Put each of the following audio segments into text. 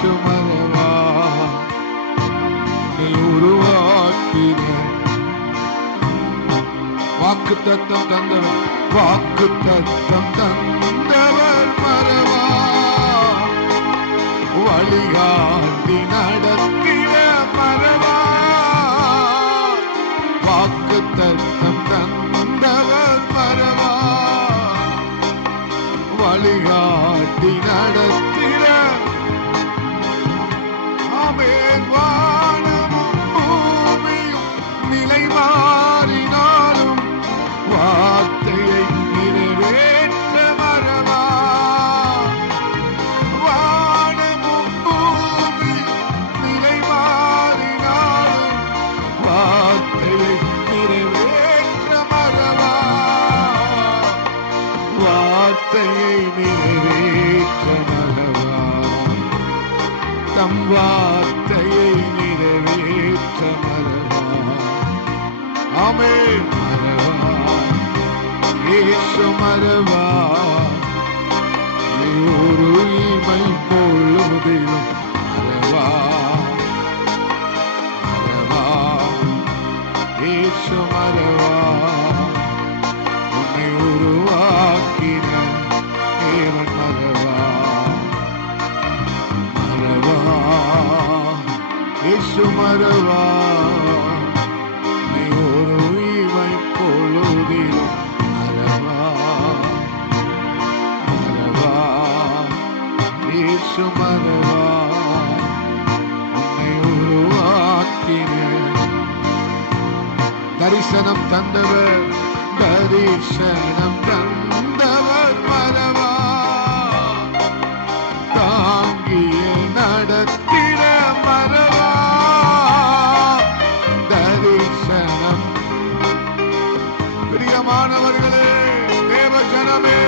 இயேசு மறவா நீ உருவாக்கின வாக்கு தத்தம் தந்தவர், வாக்கு தத்தம் தந்தவர் மறவா வழிகாட்டி நடத்திட மறவா வாக்கு தத்தம் தந்தவர் மறவா வழிகாட்டி நடத்திட. ஆமென். வானமும் பூமியும் நிலை மாறினாலும் வார்த்தையை நிறைவேற்ற மறவா வானமும் பூமியும் நிலை மாறினாலும் வார்த்தையை நிறைவேற்ற மறவா வார்த்தையை நிறைவேற்ற மறவா தம் வார்த்தையை நிறைவேற்ற மறவா. ஆமென். மறவா இயேசு மறவா நீ ஒரு இமை பொழுதிலும் மறவா மறவா இயேசு மறவா உன்னை உருவாக்கின தேவன் மறவா மறவா இயேசு மறவா நீ ஒரு இமை பொழுதிலும் மறவா மறவா இயேசு மறவா உன்னை உருவாக்கின. தரிசனம் தந்தவர், தரிசனம் தந்தவர் மறவா தாங்கிய நடத்திட மறவா தரிசனம். பிரியமானவர்களே, தேவ ஜனமே,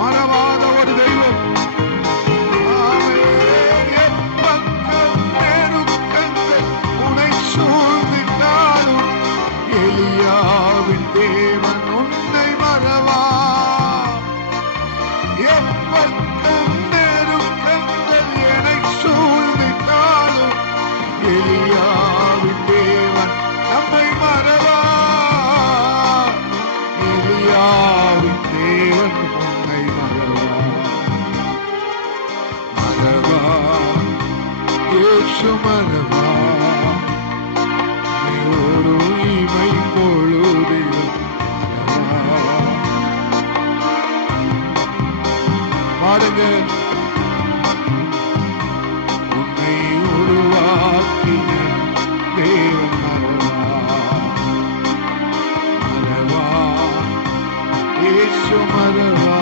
மறவாத ஒரு தெய்வம். எப்பக்கம் நெருக்கங்கள் உனை சூழ்ந்திட்டாலும் எலியாவின் தேவன் உன்னை மறவா. எப்பக்கம் நெருக்கங்கள் என்னை சூழ்ந்திட்டாலும் எலியாவின் தேவன் நம்மை மறவா. எலியாவின் தேவன் உன்னை மறவா மறவா இயேசு மறவா நீ ஒரு இமை பொழுதிலும் மறவா. பாடுங்க. உன்னை உருவாக்கின தேவன் மறவா மறவா இயேசு மறவா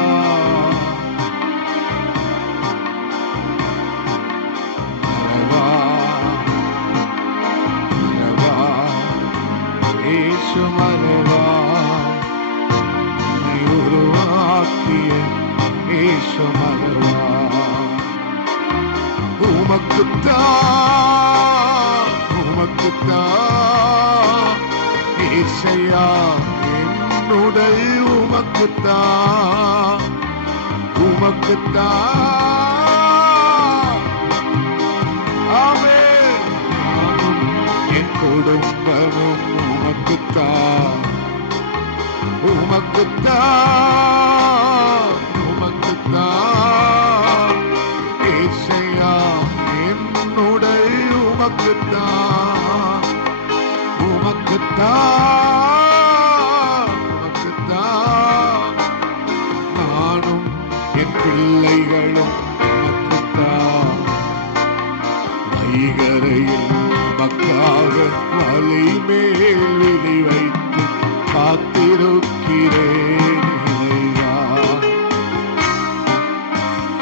மறவா மறவா இயேசு மறவா உன்னை உருவாக்கிய இயேசு மறவா. உமக்குத்தான் உமக்குத்தான் இசையா என்னுடல் உமக்குத்தான் உமக்குத்தான். ஆமென். நானும் என் குடும்பமும் உமக்குத்தான் உமக்குத்தான் உமக்குத்தான் இசையா என்னுடல் உமக்குத்தான் உமக்குத்தான் உமக்குத்தான். நானும் என் பிள்ளைகளும் உமக்குத்தான் வைகரையில் உமக்காக வலி மேல் விழி வைத்து காத்திருக்கிறேன் இறைவா.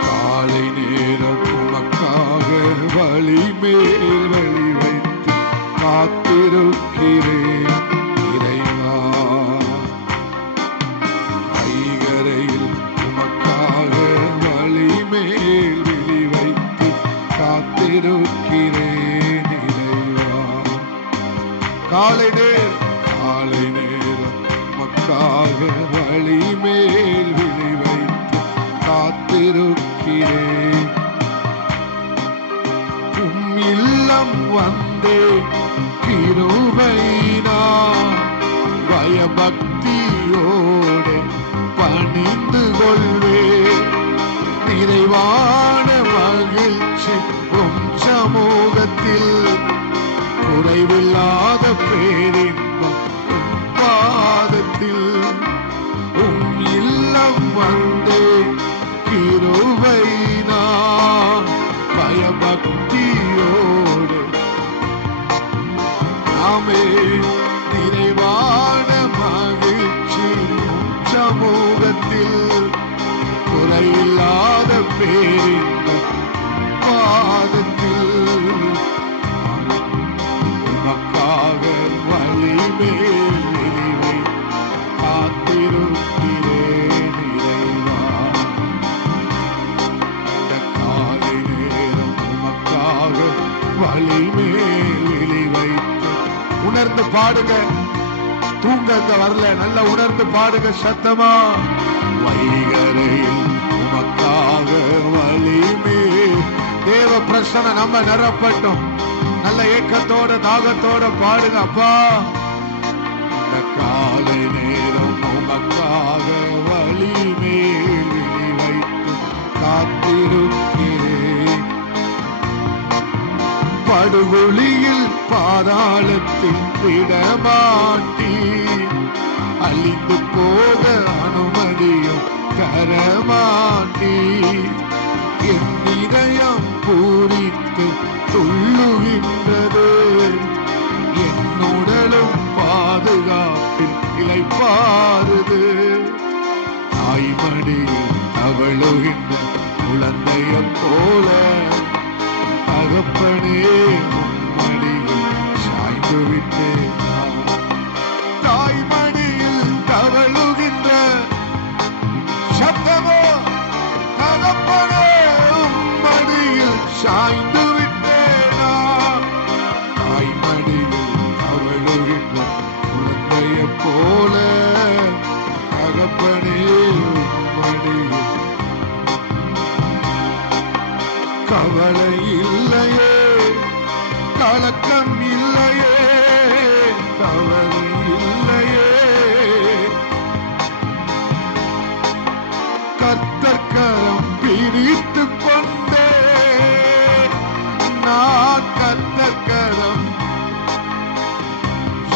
காலை நேரம் உமக்காக வலி மேல் வழி வைத்து காத்திருக்கிறேன் இறைவா. வைகரையில் உமக்காக வலி மேல் விழி வைத்து காத்திருக்கிறேன் இறைவா. காலை நேரம் உமக்காக வழி மேல் விழி வைத்து காத்திருக்கிறேன் வந்தே கிருபையினால் பயபக்தியோடு பணிந்து கொள்வே. நிறைவான மகிழ்ச்சி உம் சமூகத்தில், குறைவில்லாத பேரின்பம் உம் பாதத்தில். உம் இல்லம் வந்தே கிருபையினால் பயபக்தியோடு நாமே. நிறைவான மகிழ்ச்சி உம் சமூகத்தில், குறையில்லாத பேரின்பம் பாதத்தில். உமக்காக வழிமேல் விரிவை காத்திருக்கிறேன் இறைவா. இந்த காலை நேரம் உமக்காக வழிமேல் விழி வைத்து உணர்ந்து பாடுங்க. தூங்க வரல, நல்ல உணர்ந்து பாடுங்க சத்தமா. வைகரையில் உமக்காக வலிமே. தேவ பிரசன்ன நம்ம நிரப்பட்டும். நல்ல ஏக்கத்தோட தாகத்தோட பாடுங்க. அப்பா இந்த காலை நேரம் உமக்காக வலிமே விழி வைத்து காத்திருக்கிறேன். படுகொலியில் பாதாளத்தில் விடமாட்டி, அழிந்து போக அனுமதியும் தரமாட்டி. என் இதயம் பூரித்து துள்ளுகின்றது, என் உடலும் பாதுகாப்பில் இளைப்பாறுது. தாய்மடியில் தவழுகின்ற குழந்தையம் போல, தகப்பனே உம்மடியில் சாய்ந்து விட்டேன். தாய்மடியில் தவழுகின்ற சப்தமோ, தகப்பனே உம்மடியில் சாய்ந்து விட்டேனா. தாய்மடியில் தவழுகின்ற குழந்தைய போல, தகப்பனே உம்மடியில். கவலை இல்லையே, கலக்கம் இல்லையே, கவலை இல்லையே. கர்த்தர்கரம் பிரித்து கொண்டே, நான் கர்த்தர்கரம்.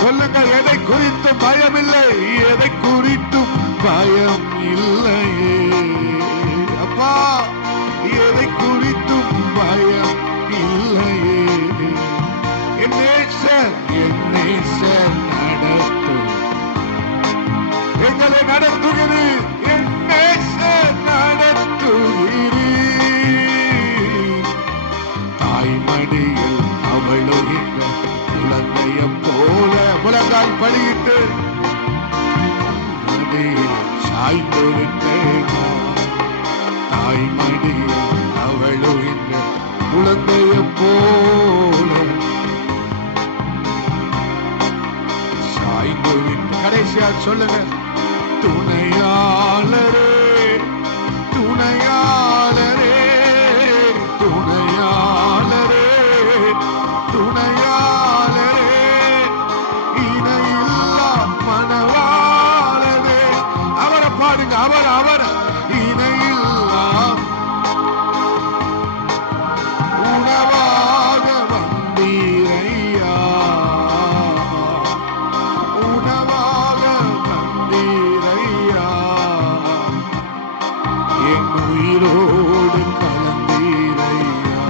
சொல்லுங்க, எதை குறித்து பயம் இல்லை, எதை குறித்தும் பயம் இல்லையே. அப்பா, எதை குறித்தும் பயம் இல்லையே. என் நேசர் நடத்தும், எங்களை நடத்துகிறது. என் நேசர் நடத்துகிறீர். தாய்மடியில் அவளுகின்ற குழந்தைய போல முழங்கால் படியிட்டு சாய்ந்து விட்டேன். தாய்மடியில் அவளுகின்ற குழந்தைய போல சாய்ந்து விட்டு. கடைசியா சொல்லுங்க, துணையாளரே, துணையாளரே, துணையாளரே, துணையாளரே, இணையில்லா மணவாளரே. அவரை பாடுங்க, அவர் இணையில்லா உணவாக வந்தீரையா, உணவாக வந்தீரையா. என் உயிரோடு கலந்தீரையா,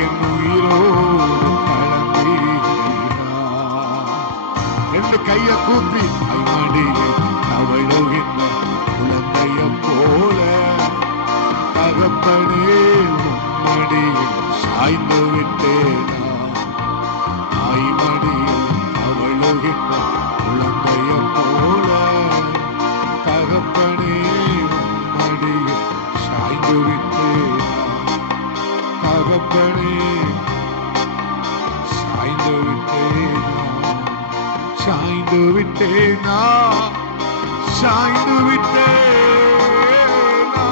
என் உயிரோடு கலந்தீரையா. ரெண்டு கைய கூப்பி ஐமடியில் தவழுகின்ற குழந்தைய போல, தகப்பனே உம்மடியில் சாய்ந்து விட்டேனா. தாய்மடியில் அவளுகின்ற குழந்தைய போல, தகப்பனே உம்மடியில் சாய்ந்து விட்டேனா. தகப்பனே சாய்ந்து விட்டேனா, சாய்ந்து விட்டேனா, சாய்ந்து விட்டேனா,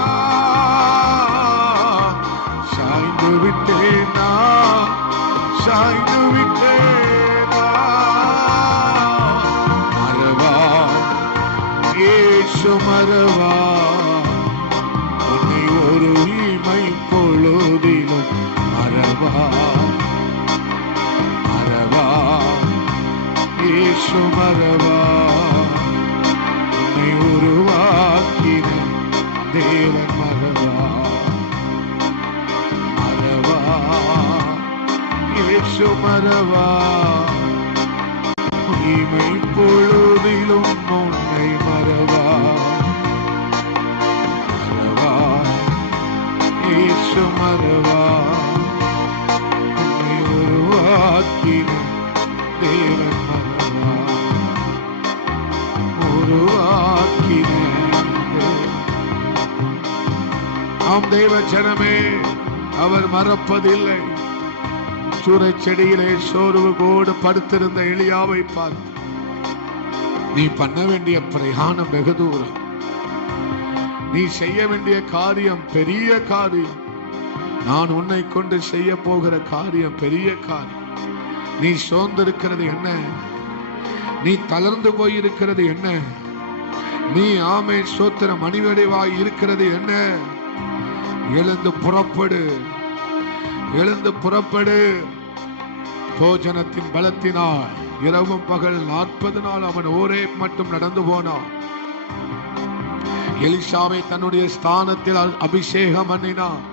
சாய்ந்து விட்டேனா. இயேசு மறவா உன்னை ஒரு இமை பொழுதிலும் மறவா மறவா இயேசு மறவா உன்னை உருவாக்கின தேவன் மறவா மறவா இயேசு மறவா இமை பொழுதிலும் உன்னை மறவா மறவா இயேசு மறவா உன்னை உருவாக்கின தேவன் மறவா உருவாக்கின ஆம் தேவ ஜனமே அவர் மறப்பதில்லை. சூறை செடியிலே சோர்வு கோடு படுத்திருந்த எலியாவை பார்த்து நீ பண்ண வேண்டிய பிரயாணம் வெகு தூரம், நீ செய்ய வேண்டிய காரியம் பெரிய காரியம், நான் உன்னை கொண்டு செய்ய போகிற காரியம் பெரிய காரியம். நீ சோர்ந்திருக்கிறது என்ன? நீ தளர்ந்து போயிருக்கிறது என்ன? நீ ஆமே சோத்திர மணிவடைவாய் இருக்கிறது என்ன? எழுந்து புறப்படு, எழுந்து புறப்படு. போஜனத்தின் பலத்தினால் இரவும் பகல் 40 நாள் அவன் ஓரே மட்டும் நடந்து போனான். எலிசாவை தன்னுடைய ஸ்தானத்தில் அபிஷேகம் பண்ணினான்.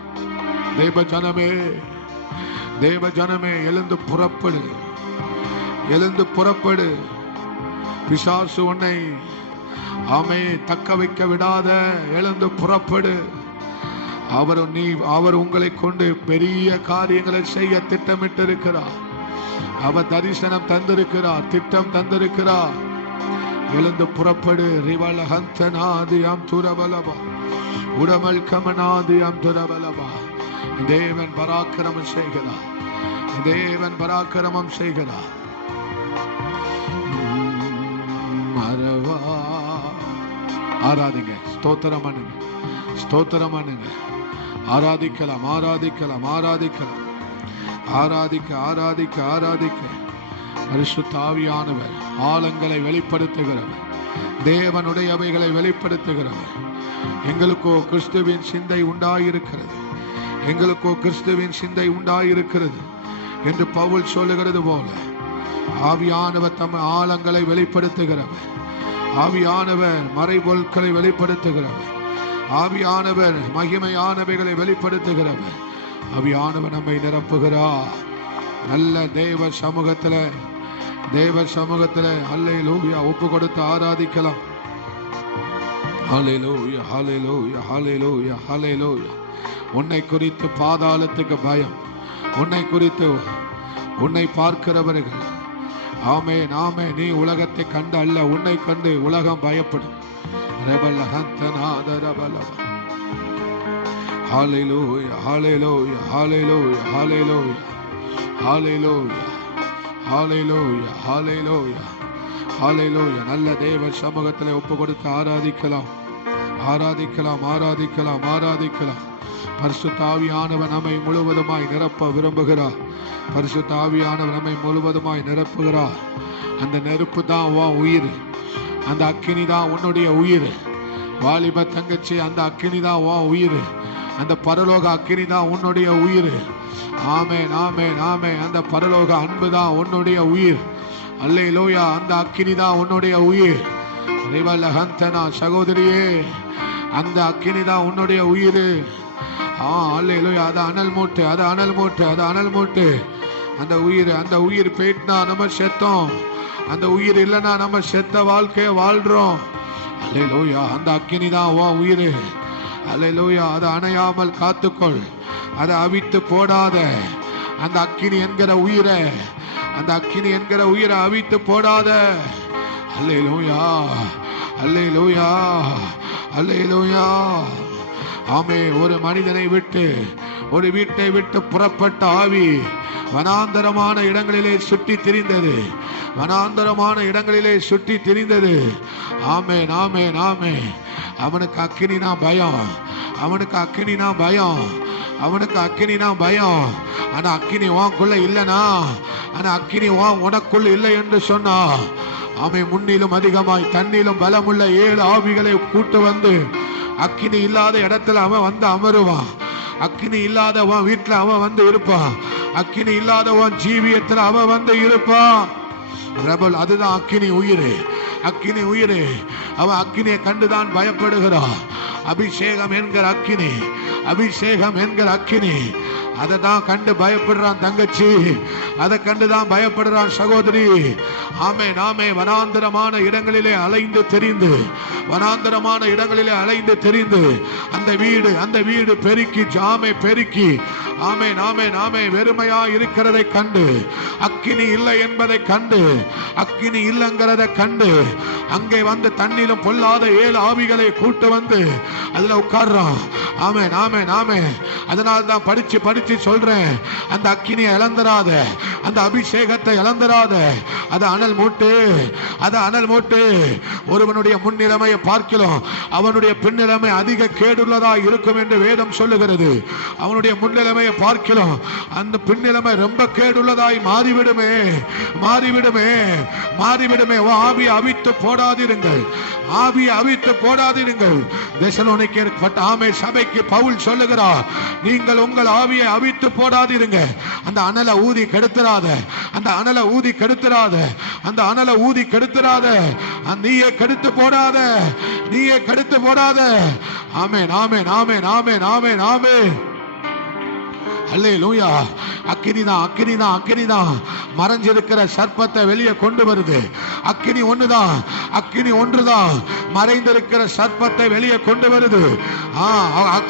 தேவ ஜனமே, தேவ ஜனமே, எழுந்து புறப்படு, எழுந்து புறப்படு. பிசாசு உன்னை ஆமே தக்க வைக்க விடாத, எழுந்து புறப்படு. அவர் உங்களை கொண்டு பெரிய காரியங்களை செய்ய திட்டமிட்டிருக்கிறார். அவர் தரிசனம் தந்திருக்கிறார், திட்டம் தந்திருக்கிறார். எழுந்து புறப்படு. ரிவலஹந்தனாதியம் துரபலபா உடமல் கமனாதியம் துரபலபா. தேவன் பராக்கிரமம் செய்கிறார், தேவன் பராக்கிரமம் செய்கிறார். மறவா ஆராதிங்க, ஸ்தோத்திரம் பண்ணுங்க, ஸ்தோத்திரம் பண்ணுங்க. ஆராதிக்கலாம், ஆராதிக்கலாம், ஆராதிக்கலாம், ஆராதிக்க ஆராதிக்க ஆராதிக்க. பரிசுத்த ஆவியானவர் ஆழங்களை வெளிப்படுத்துகிறவர், தேவனுடையவைகளை வெளிப்படுத்துகிறவர். எங்களுக்கோ கிறிஸ்துவின் சிந்தை உண்டாயிருக்கிறது, எங்களுக்கோ கிறிஸ்துவின் சிந்தை உண்டாயிருக்கிறது என்று பவுல் சொல்லுகிறது போல ஆவியானவர் தம் ஆழங்களை வெளிப்படுத்துகிறவர், ஆவியானவர் மறைபொருட்களை வெளிப்படுத்துகிறவர், ஆவியானவர் மகிமையானவைகளை வெளிப்படுத்துகிறவர். ஆவியானவர் நம்மை நிரப்புகிறார். நல்ல தேவ சமூகத்தில், தேவ சமூகத்தில் அல்லேலூயா ஒப்பு கொடுத்து ஆராதிக்கலாம். ஹல்லேலூயா, ஹல்லேலூயா, ஹல்லேலூயா, ஹல்லேலூயா. உன்னை குறித்து பாதாளத்துக்கு பயம், உன்னை குறித்து உன்னை பார்க்கிறவர்கள் ஆமென், ஆமென். நீ உலகத்தை கண்டு அல்ல, உன்னை கண்டு உலகம் பயப்படும். ஹல்லேலூயா, ஹல்லேலூயா, ஹல்லேலூயா, ஹல்லேலூயா, ஹல்லேலூயா, ஹல்லேலூயா, ஹல்லேலூயா, ஹல்லேலூயா. நல்ல தேவ சமூகத்தில் ஒப்பு கொடுத்து ஆராதிக்கலாம், ஆராதிக்கலாம், ஆராதிக்கலாம், ஆராதிக்கலாம். பரிசுத்த ஆவியானவர் நம்மை முழுவதுமாய் நிரப்ப விரும்புகிறார். பரிசுத்த ஆவியானவர் நம்மை முழுவதுமாய் நிரப்புகிறார். அந்த நெருப்பு தான் உன் உயிர், அந்த அக்கினி தான் உன்னுடைய உயிர். வாலிப தங்கச்சி, அந்த அக்கினி தான் உன் உயிர், அந்த பரலோக அக்கினி தான் உன்னுடைய உயிர். ஆமென், ஆமென், ஆமென். அந்த பரலோக அன்பு தான் உன்னுடைய உயிர். அல்லேலூயா, அந்த அக்கினி தான் உன்னுடைய உயிர். சகோதரியே, அந்த அக்கினி தான் உன்னுடைய உயிர். அல்லேலூயா. அது அனல் மூட்டு, அது அனல் மூட்டு, அது அனல் மூட்டு. அந்த உயிர், அந்த உயிர் போயிட்டுனா நம்ம செத்தோம், அந்த உயிர் இல்லைன்னா நம்ம செத்த வாழ்க்கைய வாழ்றோம். அல்லேலூயா. அந்த அக்கினி தான் உன் உயிர். அல்லேலூயா. அதை அணையாமல் காத்துக்கொள், அதை அவித்து போடாத. அந்த அக்கினி என்கிற உயிரை, அந்த அக்கினி என்கிற உயிரை அவித்து போடாத. அல்லேலூயா, அல்லேலூயா, அல்லேலூயா. ஆமே. ஒரு மனிதனை விட்டு, ஒரு வீட்டை விட்டு புறப்பட்ட ஆவி வனாந்தரமான இடங்களிலே சுற்றி திரிந்தது, வனாந்தரமான இடங்களிலே சுற்றி திரிந்தது. ஆமென், ஆமென், ஆமென். அவனுக்கு அக்கினினா பயம், அவனுக்கு அக்கினினா பயம், அவனுக்கு அக்கினினா பயம். ஆனா அக்கினி உனக்குள்ள இல்லைனா, ஆனா அக்கினி உனக்குள்ள இல்லை என்று சொன்னா, ஆமே முன்னிலும் அதிகமாய் தன்னிலும் பலமுள்ள 7 ஆவிகளை கூட்டு வந்து அக்கினி இல்லாத இடத்துல அவன் வந்து அமருவான். அக்கினி இல்லாதவன் வீட்டுல அவன் வந்து இருப்பான். அக்கினி இல்லாதவன் ஜீவியத்துல அவன் வந்து இருப்பான். ரபல் அதுதான் அக்கினி உயிர். அக்கினி உயிர். அவன் அக்கினியை கண்டுதான் பயப்படுகிறான். அபிஷேகம் என்கிற அக்கினி, அபிஷேகம் என்கிற அக்கினி, அதை தான் கண்டு பயப்படுறான் தங்கச்சி. அதை கண்டுதான் பயப்படுறான் சகோதரி. ஆமே நாமே வனாந்தரமான இடங்களிலே அலைந்து தெரிந்து, வனாந்தரமான இடங்களிலே அலைந்து தெரிந்து அந்த வீடு பெருக்கி ஜாமே பெருக்கி ஆமே நாமே நாமே வெறுமையா இருக்கிறதை கண்டு, அக்கினி இல்லை என்பதை கண்டு, அக்கினி இல்லைங்கிறதை கண்டு அங்கே வந்து தண்ணிலும் பொல்லாத 7 ஆவிகளை கூட்டு வந்து அதுல உட்கார்றான். ஆமே நாமே நாமே. அதனால தான் படிச்சு படிச்சு சொல்றேன், அந்த அக்கினியை இழந்துராத, அந்த அபிஷேகத்தை இழந்துராத. அது அனல் மூட்டு, அது அனல் மூட்டு. ஒருவனுடைய முன்னிலைமையை பார்க்கலாம், அவனுடைய பின்னிலைமை அதிக கேடுள்ளதா இருக்கும் என்று வேதம் சொல்லுகிறது. அவனுடைய முன்னிலைமையை பார்க்கலாம், அந்த பின்னிலைமை ரொம்ப கேடுள்ளதாய் மாறிவிடுமே, மாறிவிடுமே, மாறிவிடுமே. ஆவியை அவித்து போடாதிருங்கள், ஆவியை அவித்து போடாதிருங்கள். தெசலோனிக்கேயர் ஆமே சபைக்கு பவுல் சொல்லுகிறார், நீங்கள் உங்கள் ஆவியை அவித்து போடாதிருங்க. அந்த அனலை ஊதி கெடுத்துறாத, அந்த அனலை ஊதி கெடுத்துறாத, அந்த அனலை ஊதி கெடுத்துறாத. நீயே கெடுத்து போடாத, நீயே கெடுத்து போடாத. ஆமென் ஆமென் ஆமென் ஆமென் ஆமென் ஆமென். அல்லேலூயா. அக்கினிதான், அக்கினிதான், அக்கினிதான் மறைஞ்சிருக்கிற சர்ப்பத்தை வெளியே கொண்டு வருது. அக்கினி ஒண்ணுதான், அக்கினி ஒன்றுதான் மறைந்திருக்கிற சர்ப்பத்தை வெளியே கொண்டு வருது.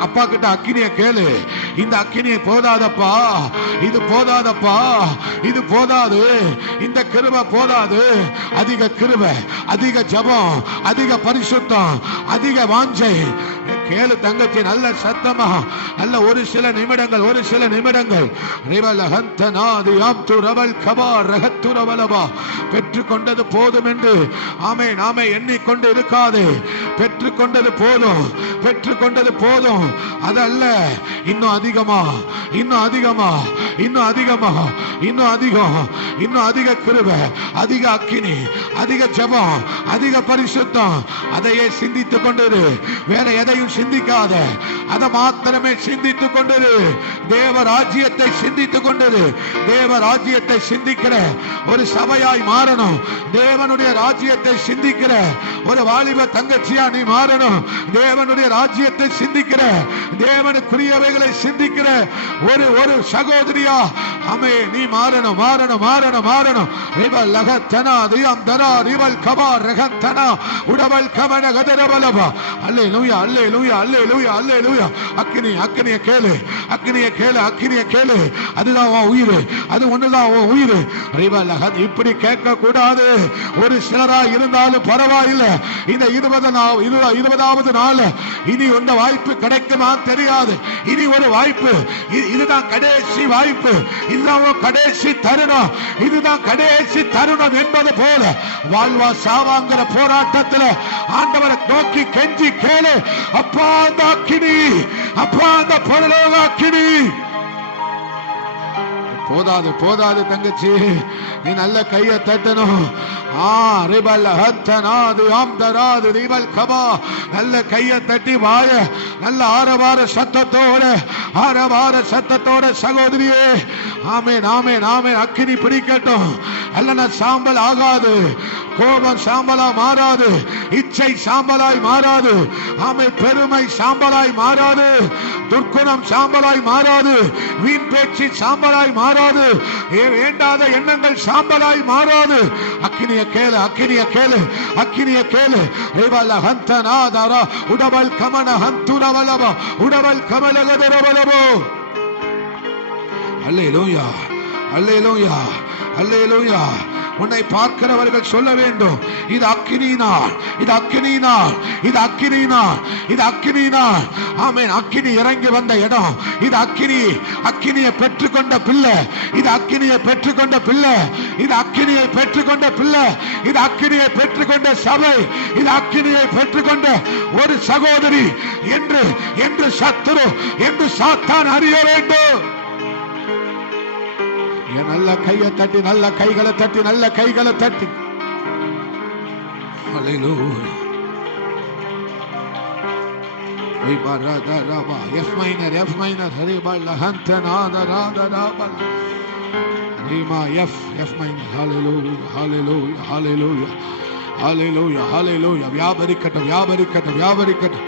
அப்பா கிட்ட அக்கினியை கேளு, இந்த அக்கினியை போதாதப்பா, இது போதாதப்பா, இது போதாது, இந்த கிருபை போதாது. அதிக கிருபை, அதிக ஜபம், அதிக பரிசுத்தம், அதிக வாஞ்சை. கேளு தங்கச்சி, நல்ல சத்தமா, நல்ல ஒரு சில நிமிடங்கள், ஒரு சில நிமிடங்கள். பெற்றுக்கொண்டது போதும் என்று ஆமே நாமே எண்ணிக்கொண்டு இருக்காது. பெற்றுக்கொண்டது போதும், பெற்றுக்கொண்டது போதும். அதல்ல, இன்னும் அதிகமா, இன்னும் அதிகமா, இன்னும் அதிகமா, இன்னும் அதிகம், இன்னும் அதிக கிருபை, அதிக அக்கினி, அதிக ஜெபம், அதிக பரிசுத்தம். அதையே சிந்தித்துக் கொண்டிரு, வேற எதையும் சிந்திக்காத, அதை மாத்திரமே சிந்தித்துக் கொண்டிரு. தேவ ராஜ்யத்தை சிந்தித்துக் கொண்டிரு. தேவ ராஜ்யத்தை சிந்திக்கிற ஒரு சபையாய் மாறணும். தேவனுடைய ராஜ்யத்தை சிந்திக்கிற ஒரு வாலிப தங்கச்சியா நீ மாறணும். தேவனுடைய ராஜ்யத்தை சிந்திக்கிற, தேவனுக்குரியவைகளை சிந்திக்கிற ஒரு சகோதரியா அமே நீ மாறணும், மாறணும், மாறணும், மாறணும். ரிவல் லகத்தனா தியம் தரா ரிவல் கபா ரகத்தனா உடவல் கமன கதரவலபா. அல்லேலூயா, அல்லேலூயா, அல்லேலூயா, அல்லேலூயா. அக்கினி, அக்கினியை கேளு, அக்கினியை கேளு, அக்கினியை கேளு. அதுதான் உன் உயிர், அது ஒண்ணுதான் உன் உயிர். ரிவல் லகத் இப்படி கேட்க கூடாது. ஒரு சிலரா இருந்தாலும் பரவாயில்லை. இந்த 20வது நாள் இனி இந்த வாய்ப்பு கிடைக்குமா தெரியாது. இனி ஒரு வாய்ப்பு, இதுதான் கடைசி வாய்ப்பு, இதுதான் கடைசி தருணம், இதுதான் கடைசி தருணம் என்பது போல வாழ்வா சாவாங்கிற போராட்டத்தில் ஆண்டவரை நோக்கி கெஞ்சி கேளு. அப்பா அந்த அக்கினி, அப்பா அந்த பரலோக அக்கினி. போதாது, போதாது தங்கச்சி, நீ நல்ல கையை தட்டணும். நல்ல கையை தட்டி வாய நல்ல ஆரவார சத்தத்தோட, ஆரவார சத்தத்தோட சகோதரியே. ஆமென் ஆமென் ஆமென். அக்கினி பிடிக்கட்டும். அல்லனா சாம்பல் ஆகாது, கோபம் சாம்பலா மாறாது, இச்சை சாம்பலாய் மாறாது, ஆமை பெருமை சாம்பலாய் மாறாது, துர்க்குணம் சாம்பலாய் மாறாது, வீண் பேச்சு சாம்பலாய் மாறாது, வேண்டாத எண்ணங்கள் சாம்பலாய் மாறாது. அக்கினிய கேளு, அக்கினிய கேளு, அக்கினிய கேளு. உடவல் கமன ஹந்துரவலப உடவல் கமலகதரவலபோ. அல்லேலூயா, அல்லேலூயா, அல்லேலூயா. உன்னை பார்க்கிறவர்கள் சொல்ல வேண்டும், இது அக்கினியினால், இது அக்கினியினால், இது அக்கினியினால், இது அக்கினியினால். ஆமென். அக்கினி இறங்கி வந்த இடம் இது. அக்கினி, அக்கினியை பெற்றுக்கொண்ட பிள்ளை இது. அக்கினியை பெற்றுக்கொண்ட பிள்ளை இது. அக்கினியை பெற்றுக்கொண்ட பிள்ளை இது. அக்கினியை பெற்றுக்கொண்ட சபை இது. அக்கினியை பெற்றுக்கொண்ட ஒரு சகோதரி என்று என்று சத்துரு என்று சாத்தான் அறிய வேண்டும். நல்ல கையை தட்டி, நல்ல கைகளை தட்டி, நல்ல கைகளை தட்டி. Hallelujah. F minor, F minor, F minor. Hallelujah, hallelujah, hallelujah, hallelujah, hallelujah. வியாபரிக்கட்டும், வியாபரிக்கட்டும், வியாபரிக்கட்டும்.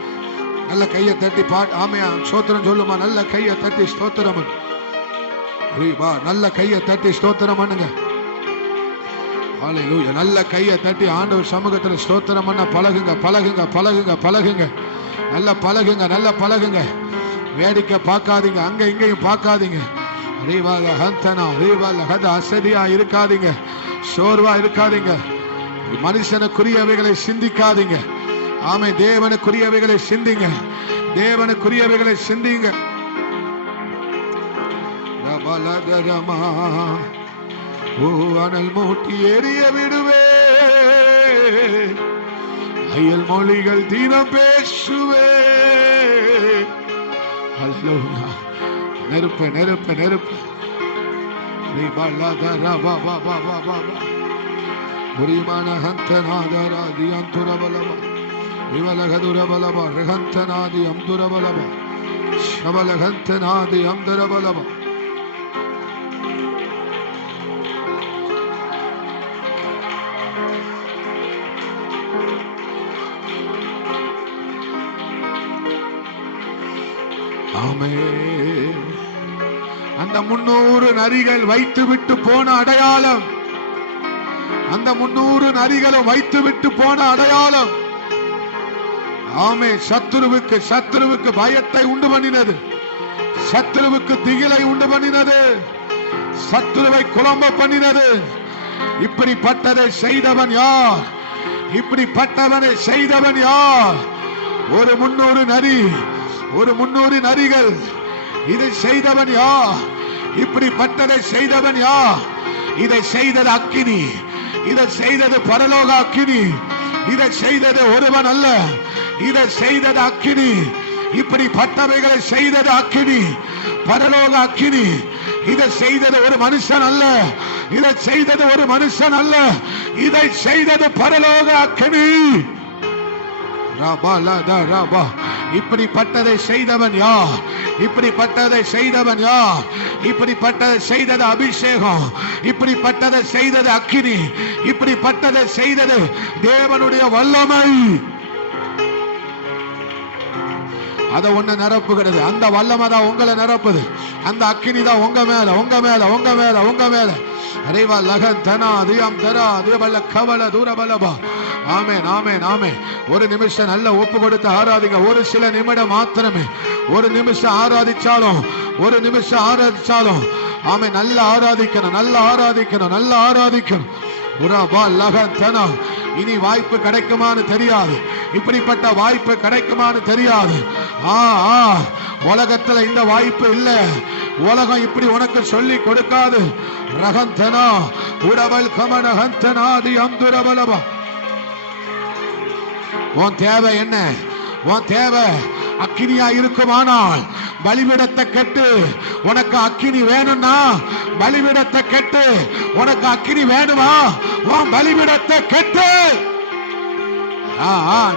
நல்ல கையை தட்டி பாட்டு ஆமையா ஸ்தோத்திரம் சொல்லுமா. நல்ல கையை தட்டி ஸ்தோத்திரம். நல்ல கையை தட்டி ஸ்தோத்திரம் பண்ணுங்க. ஹல்லேலூயா. நல்ல கையை தட்டி ஆண்டவர் சமூகத்தில் ஸ்தோத்திரம் பண்ண பழகுங்க, பழகுங்க, பழகுங்க, பழகுங்க. நல்ல பழகுங்க, நல்ல பழகுங்க. வேடிக்கை பார்க்காதீங்க, அங்க இங்கேயும் பார்க்காதீங்க. அசதியா இருக்காதீங்க, சோர்வா இருக்காதீங்க. மனுஷனுக்குரியவைகளை சிந்திக்காதீங்க. ஆமே, தேவனுக்குரியவைகளை சிந்திங்க, தேவனுக்குரியவைகளை சிந்திங்க. அனல் மூட்டி எரிய விடுவே, அயல் மொழிகள் தீனம் பேசுவே. நெருப்பு, நெருப்பு, நெருப்பு. புரிமான ஹந்தநாதராதி அந்துரபலவ விவலகதுரபலவ ரகந்தநாதி அந்துரபலவ சபலகந்தநாதி அந்துரபலவ. அந்த 300 நரிகள் வைத்து விட்டு போன அடையாளம், அந்த 300 நரிகளும் வைத்து விட்டு போன அடையாளம். ஆமே, சத்துருவுக்கு பயத்தை உண்டு பண்ணினது, சத்துருவுக்கு திகிலை உண்டு பண்ணினது, சத்துருவை குழம்ப பண்ணினது. இப்படிப்பட்டதை செய்தவன் யார்? இப்படிப்பட்டவனை செய்தவன் யார்? ஒரு 300 நரி, ஒரு 300 நரிகள். இதை செய்தவன் யார்? இப்படிப்பட்டதை செய்தவன் யார்? இதை செய்தது அக்கினி, இதை செய்தது பரலோக அக்கினி. இதை செய்தது ஒருவன் அல்ல, இதை செய்தது அக்கினி. இப்படிப்பட்டவைகளை செய்தது அக்கினி, பரலோக அக்கினி. இதை செய்தது ஒரு மனுஷன் அல்ல, இதை செய்தது ஒரு மனுஷன் அல்ல, இதை செய்தது பரலோக அக்கினி. இப்படிப்பட்டதை செய்தவன் யார்? இப்படிப்பட்டதை செய்தவன் யார்? இப்படிப்பட்டதை செய்தது அபிஷேகம், இப்படிப்பட்டதை செய்தது அக்கினி, இப்படிப்பட்டதை செய்தது தேவனுடைய வல்லமை. அதை ஒண்ணு நிரப்புகிறது. அந்த வல்லமை தான் உங்களை நிரப்புது. அந்த அக்கினி தான் உங்க மேல, உங்க மேல, உங்க மேல, உங்க மேல. அரைவா லகன் தனா அதியம் தரா தேவல்ல கவல தூரபலபா. ஆமென், ஆமென், ஆமென். ஒரு நிமிஷம் நல்ல ஒப்பு கொடுத்து ஆராதிங்க. ஒரு சில நிமிடம் மாத்திரமே. ஒரு நிமிஷம் ஆராதிச்சாலும், ஒரு நிமிஷம் ஆராதிச்சாலும் ஆமென். நல்ல ஆராதிக்கணும், நல்ல ஆராதிக்கணும், நல்ல ஆராதிக்கணும். இனி வாய்ப்பு கிடைக்குமான்னு தெரியாது, இப்படிப்பட்ட வாய்ப்பு கிடைக்குமான்னு தெரியாது. உலகத்துல இந்த வாய்ப்பு இல்ல, உலகம் இப்படி உனக்கு சொல்லி கொடுக்காது. ரகந்தனா உடவல் கமன ஹந்தனாதி அந்துரபலபா. உன் தேவை என்ன? உன் தேவை அக்கினியா இருக்குமானால் பலிபீடத்தை கெட்டு. உனக்கு அக்கினி வேணும்னா பலிபீடத்தை கெட்டு. உனக்கு அக்கினி வேணுமா? உன் பலிபீடத்தை கெட்டு.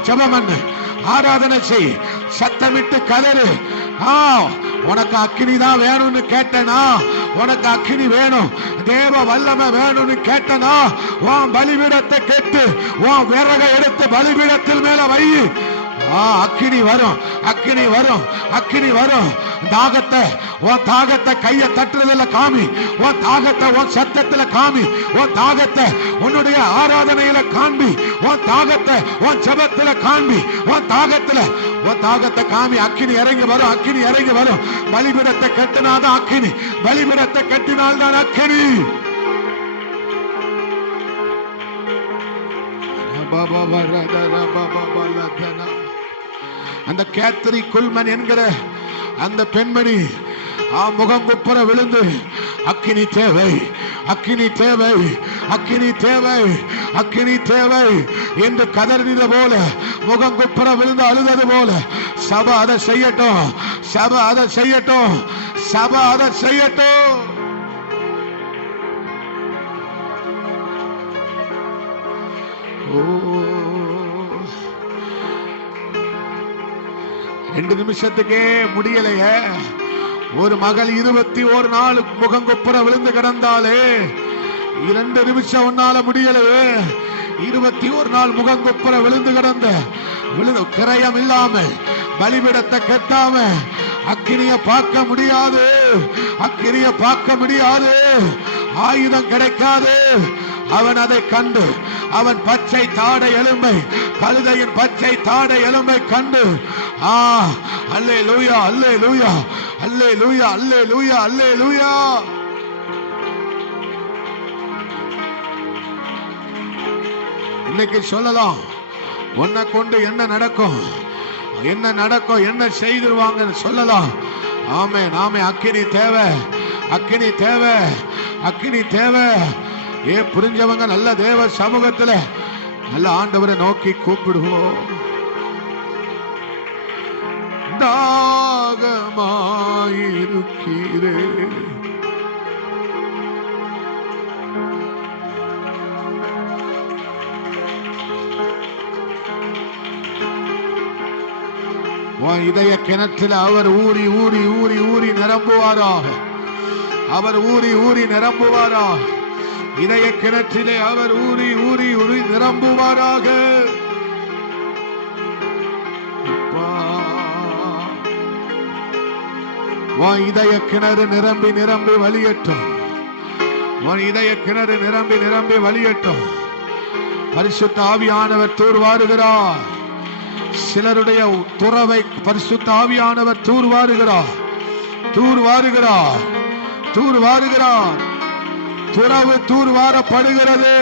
ஜெபம் பண்ணு, ஆராதனை செய், சத்தமிட்டு கதறு. உனக்கு அக்கினி தான் வேணும்னு கேட்டனா, உனக்கு அக்கினி வேணும், தேவ வல்லமை வேணும்னு கேட்டனா, உன் பலிபீடத்தை கெட்டு, உன் விறகை எடுத்து பலிபீடத்தில் மேல வை. அக்கினி வரும், அக்கினி வரும், அக்கினி வரும். தாகத்தை, உன் தாகத்தை கையை தட்டுறதுல காமி, உன் தாகத்தை உன் சத்தத்துல காமி, உன் தாகத்தை உன்னுடைய ஆராதனையில காண்பி, உன் தாகத்தை உன் ஜெபத்துல காண்பி, உன் தாகத்தை காமி. அக்கினி இறங்கி வரும், அக்கினி இறங்கி வரும். பலிபீடத்தை கட்டினாதான் அக்கினி, பலிபீடத்தை கட்டினால்தான் அக்கினி. அந்த கேத்ரி குல்மன் என்கிற அந்த பெண்மணி முகம் குப்புற விழுந்து, அக்கினி தேவை, அக்கினி தேவை, அக்கினி தேவை, அக்கினி தேவை என்று கதறினது போல, முகம் குப்புற விழுந்து அழுதது போல, சபை அதை செய்யட்டும், சபை அதை செய்யட்டும், சபை அதை செய்யட்டும். ஓ 2 நிமிஷத்துக்கே முடியலையே. ஒரு மகள் 21 நாள் முகங்குப்புற விழுந்து கிடந்தாலே 2 நிமிஷம் உன்னால முடியலையே. 21 நாள் முகங்குப்புற விழுந்து கிடந்த கிரயம் இல்லாமல் பலிபிடத்தை கட்டாம அக்கினிய பார்க்க முடியாது, அக்கினிய பார்க்க முடியாது, ஆயுதம் கிடைக்காது. அவன் அதை கண்டு, அவன் பச்சை தாடை எலும்பை, கழுதையின் பச்சை தாடை எலும்பை கண்டு, அல்லேலூயா அல்லேலூயா அல்லேலூயா அல்லேலூயா அல்லேலூயா. இன்னைக்கு சொல்லலாம், உன்னை கொண்டு என்ன நடக்கும், என்ன நடக்கும், என்ன செய்திருவாங்க சொல்லலாம். ஆமே நாமே. அக்கினி தேவை, அக்கினி தேவை, அக்கினி தேவை. புரிஞ்சவங்க நல்ல தேவ சமூகத்துல நல்ல ஆண்டவரை நோக்கி கூப்பிடுவோம். தாகமாயிருக்கிறே இதய கிணற்றில் அவர் ஊறி ஊறி ஊறி ஊறி நிரம்புவாராக. அவர் ஊறி ஊறி நிரம்புவாராக. இதய கிணற்றிலே அவர் ஊறி ஊறி ஊறி நிரம்புவாராக. இதய கிணறு நிரம்பி நிரம்பி வழியட்டும். இதய கிணறு நிரம்பி நிரம்பி வழியட்டும். பரிசுத்த ஆவியானவர் தூர்வாருகிறார். சிலருடைய துறவை பரிசுத்த ஆவியானவர் தூர்வாருகிறார், தூர்வாருகிறார், தூர்வாருகிறார். துறவு தூர்வாரப்படுகிறது.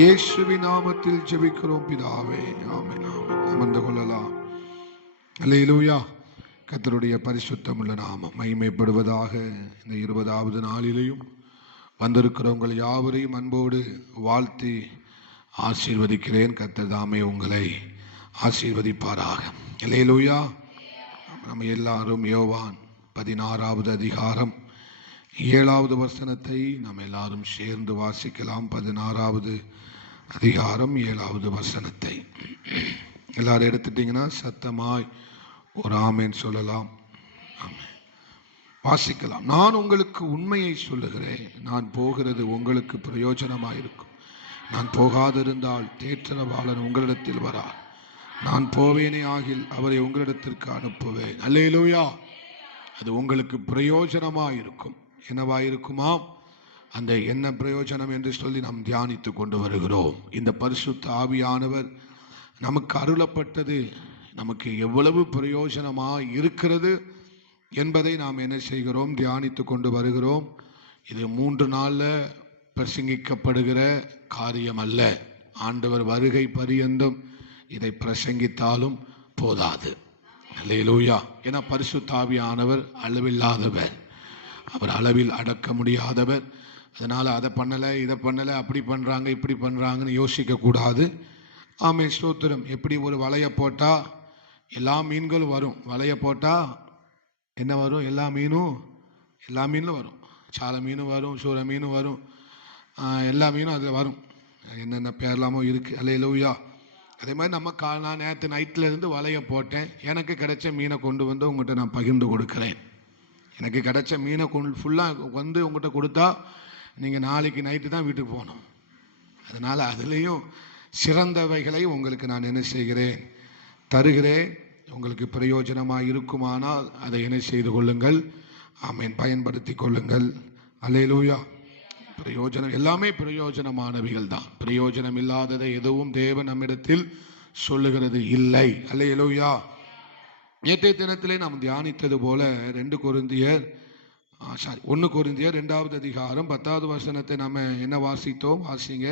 இயேசுவின் நாமத்தில் ஜெபிக்கிறோம் பிதாவே, ஆமென். அமர்ந்து கொள்ளலாம். அல்லேலூயா. கர்த்தருடைய பரிசுத்தமுள்ள நாமம் மகிமைப்படுவதாக. இந்த 20வது நாளிலேயும் வந்திருக்கிறவங்கள் யாவரையும் அன்போடு வாழ்த்தி ஆசீர்வதிக்கிறேன். கர்த்தர் தாமே உங்களை ஆசீர்வதிப்பாராக. அல்லேலூயா. நம்ம எல்லாரும் யோவான் 16வது அதிகாரம் 7வது வசனத்தை நாம் எல்லாரும் சேர்ந்து வாசிக்கலாம். 16வது அதிகாரம் 7வது வசனத்தை எல்லாரும் எடுத்துட்டீங்கன்னா சத்தமாய் ஒரு ஆமேன் சொல்லலாம். வாசிக்கலாம். நான் உங்களுக்கு உண்மையை சொல்லுகிறேன், நான் போகிறது உங்களுக்கு பிரயோஜனமாயிருக்கும். நான் போகாதிருந்தால் தேற்றரவாளன் உங்களிடத்தில் வரார். நான் போவேனே ஆகில் அவரை உங்களிடத்திற்கு அனுப்புவேன். அல்லேலூயா. அது உங்களுக்கு பிரயோஜனமாயிருக்கும். என்னவாயிருக்குமாம்? அந்த என்ன பிரயோஜனம் என்று சொல்லி நாம் தியானித்து கொண்டு வருகிறோம். இந்த பரிசுத்த ஆவியானவர் நமக்கு அருளப்பட்டது நமக்கு எவ்வளவு பிரயோஜனமாக இருக்கிறது என்பதை நாம் என்ன செய்கிறோம்? தியானித்து கொண்டு வருகிறோம். இது 3 நாளில் பிரசங்கிக்கப்படுகிற காரியம் அல்ல. ஆண்டவர் வருகை பரியந்தம் இதை பிரசங்கித்தாலும் போதாது. அல்லேலூயா. ஏன்னா பரிசுத்த ஆவியானவர் அளவில்லாதவர், அவர் அளவில் அடக்க முடியாதவர். அதனால் அதை பண்ணலை இதை பண்ணலை, அப்படி பண்ணுறாங்க இப்படி பண்ணுறாங்கன்னு யோசிக்கக்கூடாது. ஆமே, ஸ்தோத்திரம். எப்படி ஒரு வலையை போட்டால் எல்லா மீன்களும் வரும். வலையை போட்டால் என்ன வரும்? எல்லா மீனும் வரும். சாலை மீனும் வரும், சூறை மீனும் வரும், எல்லா மீனும் அதில் வரும். என்னென்ன பேர்லாமோ இருக்குது. அல்லேலூயா. அதே மாதிரி நான் நேற்று நைட்டில் இருந்து வலையை போட்டேன். எனக்கு கிடைச்ச மீனை கொண்டு வந்து உங்கள்கிட்ட நான் பகிர்ந்து கொடுக்குறேன். எனக்கு கிடைச்ச மீனை ஃபுல்லாக வந்து உங்கள்கிட்ட கொடுத்தா நீங்கள் நாளைக்கு நைட்டு தான் வீட்டுக்கு போகணும். அதனால் அதுலேயும் சிறந்தவைகளை உங்களுக்கு நான் என்ன செய்கிறேன்? தருகிறேன். உங்களுக்கு பிரயோஜனமாக இருக்குமானால் அதை என்ன செய்து கொள்ளுங்கள். ஆமேன், பயன்படுத்தி கொள்ளுங்கள். அல்லேலூயா. பிரயோஜனம் எல்லாமே பிரயோஜனமானவைகள் தான். பிரயோஜனம் இல்லாததை எதுவும் தேவன் நம்மிடத்தில் சொல்லுகிறது இல்லை. அல்லேலூயா. நேற்றைய தினத்திலே நாம் தியானித்தது போல 1 கொரிந்தியர் 2வது அதிகாரம் 10வது வசனத்தை நம்ம என்ன வாசித்தோம்? வாசிங்க.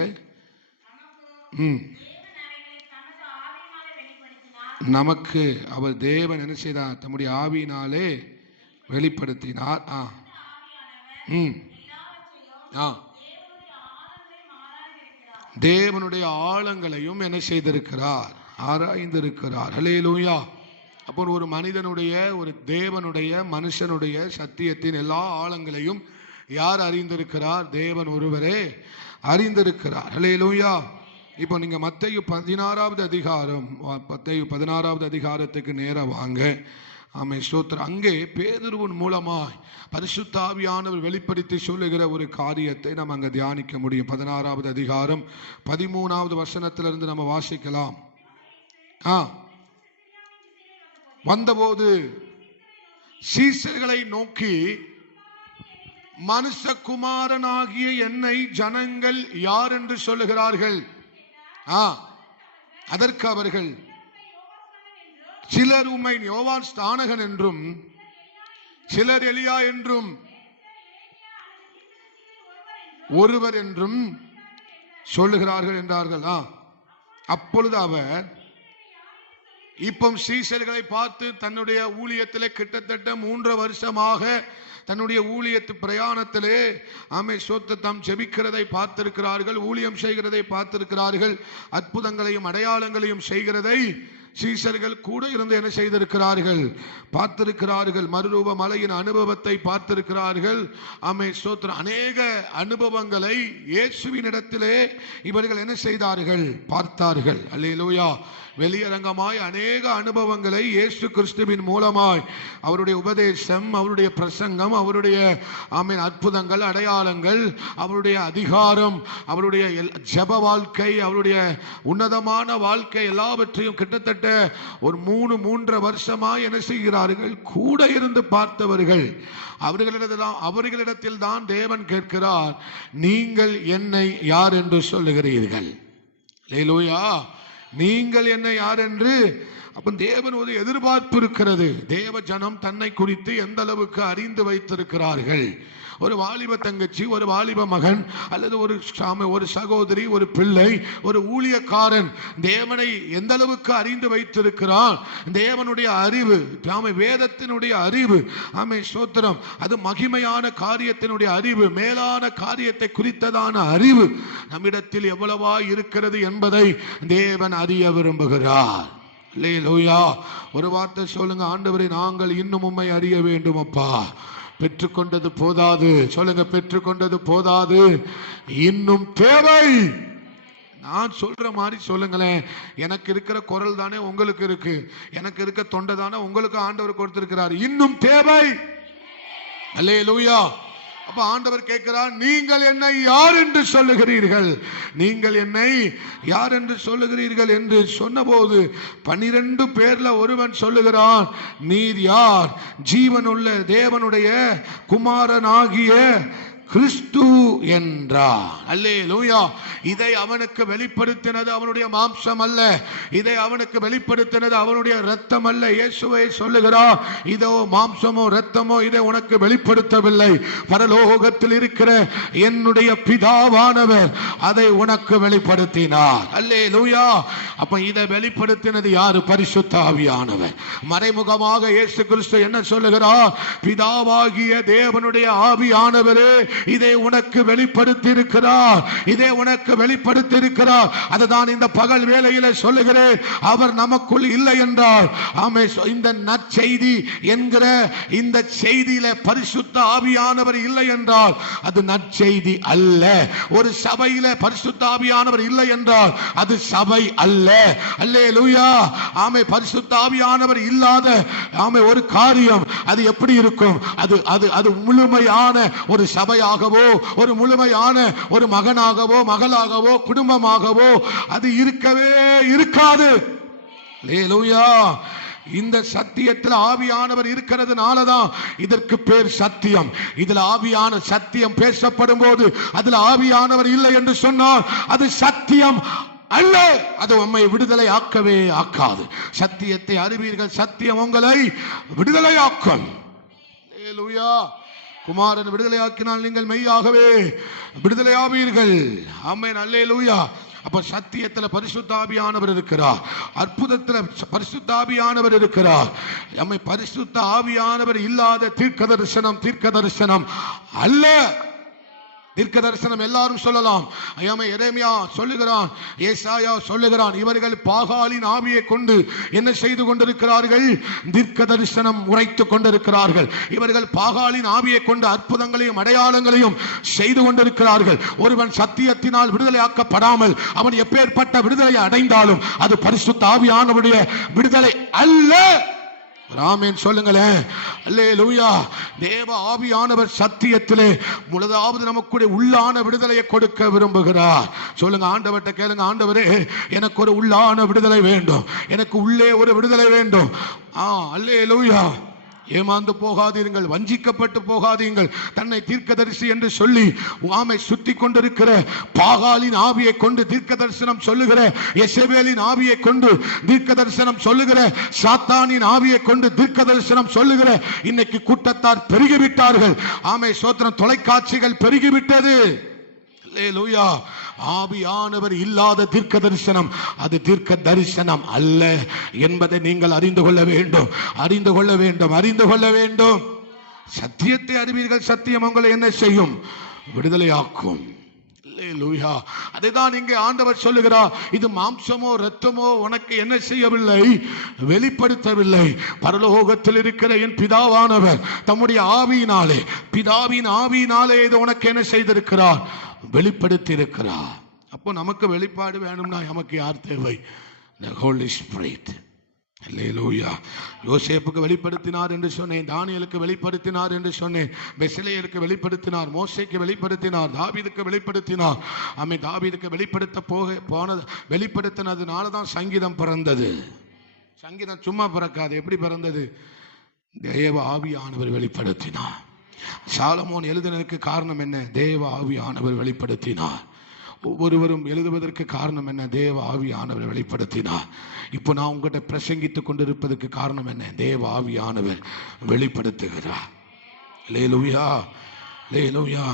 நமக்கு அவர் தேவன் என்ன செய்தார்? தம்முடைய ஆவியினாலே வெளிப்படுத்தினார். தேவனுடைய ஆழங்களையும் என்ன செய்திருக்கிறார்? ஆராய்ந்திருக்கிறார். அல்லேலூயா. அப்போ ஒரு மனிதனுடைய, ஒரு தேவனுடைய, மனுஷனுடைய சத்தியத்தின் எல்லா ஆழங்களையும் யார் அறிந்திருக்கிறார்? தேவன் ஒருவரே அறிந்திருக்கிறார். அல்லேலூயா. இப்போ நீங்க மத்தேயு 16வது அதிகாரம், மத்தேயு 16வது அதிகாரத்துக்கு நேராக வாங்க. ஆமே, ஸ்தோத்திரம். அங்கே பேதுருவின் மூலமாய் பரிசுத்த ஆவியானவர் வெளிப்படுத்தி சொல்லுகிற ஒரு காரியத்தை நம்ம அங்கே தியானிக்க முடியும். 16வது அதிகாரம் 13வது வசனத்திலிருந்து நம்ம வாசிக்கலாம். வந்தபோது சீசர்களை நோக்கி, மனுஷகுமாரனாகிய என்னை ஜனங்கள் யார் என்று சொல்லுகிறார்கள்? அதற்கு அவர்கள், சிலர் உம்மை யோவான் ஸ்நானகன் என்றும், சிலர் எலியா என்றும், ஒருவர் என்றும் சொல்லுகிறார்கள் என்றார்கள். அப்பொழுது அவர் இப்போ சீசர்களை பார்த்து தன்னுடைய ஊழியத்திலே கிட்டத்தட்ட 3 வருஷமாக தன்னுடைய ஊழியத்து பிரயாணத்திலே தாம் ஜெபிக்கிறதை பார்த்திருக்கிறார்கள், ஊழியம் செய்கிறதை பார்த்திருக்கிறார்கள், அற்புதங்களையும் அடையாளங்களையும் செய்கிறதை சீசர்கள் கூட இருந்து என்ன செய்திருக்கிறார்கள்? பார்த்திருக்கிறார்கள். மறுரூப மலையின் அனுபவத்தை பார்த்திருக்கிறார்கள். ஸ்தோத்திரம். அநேக அனுபவங்களை இயேசுவின் இடத்திலே இவர்கள் என்ன செய்தார்கள்? பார்த்தார்கள். அல்லேலூயா. வெளியரங்கமாய் அநேக அனுபவங்களை இயேசு கிறிஸ்துவின் மூலமாய், அவருடைய உபதேசம், அவருடைய பிரசங்கம், அவருடைய அற்புதங்கள், அடையாளங்கள், அவருடைய அதிகாரம், அவருடைய ஜெப வாழ்க்கை, அவருடைய உன்னதமான வாழ்க்கை எல்லாவற்றையும் கிட்டத்தட்ட ஒரு 3.5 வருஷமாய் என்ன செய்கிறார்கள்? கூட இருந்து பார்த்தவர்கள். அவர்களிடத்தில் தான் தேவன் கேட்கிறார், நீங்கள் என்னை யார் என்று சொல்லுகிறீர்கள்? அல்லேலூயா. நீங்கள் என்ன யார் என்று அப்ப தேவன் ஒரு எதிர்பார்ப்பு இருக்கிறது. தேவ ஜனம் தன்னை குறித்து எந்த அளவுக்கு அறிந்து வைத்திருக்கிறார்கள். ஒரு வாலிப தங்கச்சி, ஒரு வாலிப மகன், அல்லது ஒரு சகோதரி, ஒரு பிள்ளை, ஒரு ஊழியக்காரன் தேவனை எந்த அளவுக்கு அறிந்து வைத்திருக்கிறான். தேவனுடைய அறிவு, வேதத்தினுடைய அறிவு, ஸ்தோத்திரம், அது மகிமையான காரியத்தினுடைய அறிவு, மேலான காரியத்தை குறித்ததான அறிவு நம்மிடத்தில் எவ்வளவா இருக்கிறது என்பதை தேவன் அறிய விரும்புகிறார். அல்லேலூயா. ஒரு வார்த்தை சொல்லுங்க, ஆண்டவரே நாங்கள் இன்னும் உம்மை அறிய வேண்டும் அப்பா. பெற்றுக்கொண்டது போதாது, சொல்லுங்க, பெற்றுக்கொண்டது போதாது, இன்னும் தேவை. நான் சொல்ற மாதிரி சொல்லுங்களேன். எனக்கு இருக்கிற குரல் தானே உங்களுக்கு இருக்கு, எனக்கு இருக்க தொண்டை தானே உங்களுக்கு ஆண்டவர் கொடுத்திருக்கிறார். இன்னும் தேவை. அல்லேலூயா. அப்ப ஆண்டவர் கேட்கிறார், நீங்கள் என்னை யார் என்று சொல்லுகிறீர்கள், நீங்கள் என்னை யார் என்று சொல்லுகிறீர்கள் என்று சொன்னபோது 12 பேர்ல ஒருவன் சொல்லுகிறான், நீர் யார்? ஜீவனுள்ள தேவனுடைய குமாரனாகிய கிறிஸ்து என்றார். அல்லேலூயா. இதை அவனுக்கு வெளிப்படுத்தினது அவனுடைய மாம்சம் அல்ல, இதை அவனுக்கு வெளிப்படுத்தினது அவனுடைய இரத்தம் அல்ல. இயேசுவை சொல்லுகிறார், இதோ மாம்சமோ இரத்தமோ இதை உனக்கு வெளிப்படுத்தவில்லை, பரலோகத்தில் இருக்கிற என்னுடைய பிதாவானவர் அதை உனக்கு வெளிப்படுத்தினார். அல்லேலூயா. அப்ப இதை வெளிப்படுத்தினது யாரு? பரிசுத்த ஆவியானவர். மறைமுகமாக இயேசு கிறிஸ்து என்ன சொல்லுகிறார்? பிதாவாகிய தேவனுடைய ஆவியானவரே இதை உனக்கு வெளிப்படுத்தி இருக்கிறார், இதை உனக்கு வெளிப்படுத்தி இருக்கிறார். அதுதான் இந்த பகல் வேளையில சொல்லுகிறேன். அவர் நமக்குள் இல்லை என்றால், இந்த நற்செய்தி என்கிற இந்த செய்தியில பரிசுத்த ஆவியானவர் இல்லை என்றால் அது நற்செய்தி அல்ல. ஒரு சபையில பரிசுத்த ஆவியானவர் இல்லை என்றால் அது சபை அல்ல. அல்லேலூயா. பரிசுத்த ஆவியானவர் இல்லாத ஒரு காரியம் அது எப்படி இருக்கும்? அது முழுமையான ஒரு சபையாகவோ, ஒரு முழுமையான ஒரு மகனாகவோ, மகளாகவோ, குடும்பமாகவோ அது இருக்கவே இருக்காது. அல்லேலூயா. இந்த சத்தியத்தில் ஆவியானவர் இருக்கிறதுனாலதான் இதற்கு பேர் சத்தியம். இதில் ஆவியான சத்தியம் பேசப்படும் போது அதில் ஆவியானவர் இல்லை என்று சொன்னால் அது சத்தியம் அல்ல. அது உம்மை விடுதலை ஆக்கவே ஆக்காது. சத்தியத்தை அறிவீர்கள், சத்தியம் உங்களை விடுதலை ஆக்கும். அல்லேலூயா. குமாரன் விடுதலை ஆக்கினால் நீங்கள் மெய்யாகவே விடுதலை ஆவீர்கள். ஆமென். அல்லேலூயா. அப்ப சத்தியத்தில் பரிசுத்த ஆவியானவர் இருக்கிறார், அற்புதத்தில் பரிசுத்த ஆவியானவர் இருக்கிறார். நம்மை பரிசுத்த ஆவியானவர் இல்லாத தீர்க்க தரிசனம் அல்ல. தீர்க்க தரிசனம் எல்லாரும் சொல்லலாம். எரேமியா சொல்லுகிறான், ஏசாயா சொல்லுகிறான், இவர்கள் பாகாலின் ஆவியை கொண்டு என்ன செய்து கொண்டிருக்கிறார்கள்? தீர்க்க தரிசனம் உரைத்துக் கொண்டிருக்கிறார்கள். இவர்கள் பாகாலின் ஆவியை கொண்டு அற்புதங்களையும் அடையாளங்களையும் செய்து கொண்டிருக்கிறார்கள். ஒருவன் சத்தியத்தினால் விடுதலை ஆக்கப்படாமல் அவன் எப்பேற்பட்ட விடுதலை அடைந்தாலும் அது பரிசுத்த ஆவியானவருடைய விடுதலை அல்ல. ஆமென் சொல்லுங்களேன். அல்லேலூயா. தேவ ஆவியானவர் சத்தியத்திலே முதலாவது நமக்கு உள்ளான விடுதலையை கொடுக்க விரும்புகிறார். சொல்லுங்க, ஆண்டவர்கிட்ட கேளுங்க, ஆண்டவரே எனக்கு ஒரு உள்ளான விடுதலை வேண்டும், எனக்கு உள்ளே ஒரு விடுதலை வேண்டும். அல்லேலூயா. ஏமாந்து போகாதீர்கள், வஞ்சிக்கப்பட்டு போகாதீர்கள். தன்னை தீர்க்கதரிசி என்று சொல்லி சுத்தி கொண்டிருக்கிற பாகாலின் ஆவியை கொண்டு தீர்க்க தரிசனம் சொல்லுகிற, எசபேலின் ஆவியை கொண்டு தீர்க்க தரிசனம் சொல்லுகிற, சாத்தானின் ஆவியை கொண்டு தீர்க்க தரிசனம் சொல்லுகிற இன்னைக்கு கூட்டத்தார் பெருகிவிட்டார்கள். சோத்திரம். தொலைக்காட்சிகள் பெருகிவிட்டது. அல்லேலூயா. ஆவியானவர் இல்லாத தீர்க்க தரிசனம் அது தீர்க்க தரிசனம் அல்ல என்பதை நீங்கள் அறிந்து கொள்ள வேண்டும். சத்தியத்தை அறிவீர்கள், சத்தியம் உங்களை என்ன செய்யும்? விடுதலையாக்கும். அல்லேலூயா. அதைதான் இங்கே ஆண்டவர் சொல்லுகிறார். இது மாம்சமோ இரத்தமோ உனக்கு என்ன செய்யவில்லை? வெளிப்படுத்தவில்லை. பரலோகத்தில் இருக்கிற என் பிதாவானவர் தம்முடைய ஆவியினாலே, பிதாவின் ஆவியினாலே இது உனக்கு என்ன செய்திருக்கிறார்? வெளிப்படுத்தி இருக்கிறார். அப்போ நமக்கு வெளிப்பாடு வேணும்னா நமக்கு யார் தேவை? The Holy Spirit. அல்லேலூயா. யோசேப்புக்கு வெளிப்படுத்தினார் என்று சொன்னேன், தானியேலுக்கு வெளிப்படுத்தினார் என்று சொன்னேன், பெத்லெகேமுக்கு வெளிப்படுத்தினார், மோசேக்கு வெளிப்படுத்தினார், தாவீதுக்கு வெளிப்படுத்தினார். தாவீதுக்கு வெளிப்படுத்தினதுனால தான் சங்கீதம் பிறந்தது. சங்கீதம் சும்மா பிறக்காது. எப்படி பிறந்தது? தேவ ஆவியானவர் வெளிப்படுத்தினார். சாலமோன் எழுதினதுக்கு காரணம் என்ன? தேவ ஆவியானவர் வெளிப்படுத்தினார். ஒவ்வொருவரும் எழுதுவதற்கு காரணம் என்ன? தேவ ஆவியானவர் வெளிப்படுத்தினார். இப்போ நான் உங்கள்கிட்ட பிரசங்கித்துக் கொண்டிருப்பதற்கு காரணம் என்ன? தேவ ஆவியானவர் வெளிப்படுத்துகிறார். அல்லேலூயா, அல்லேலூயா.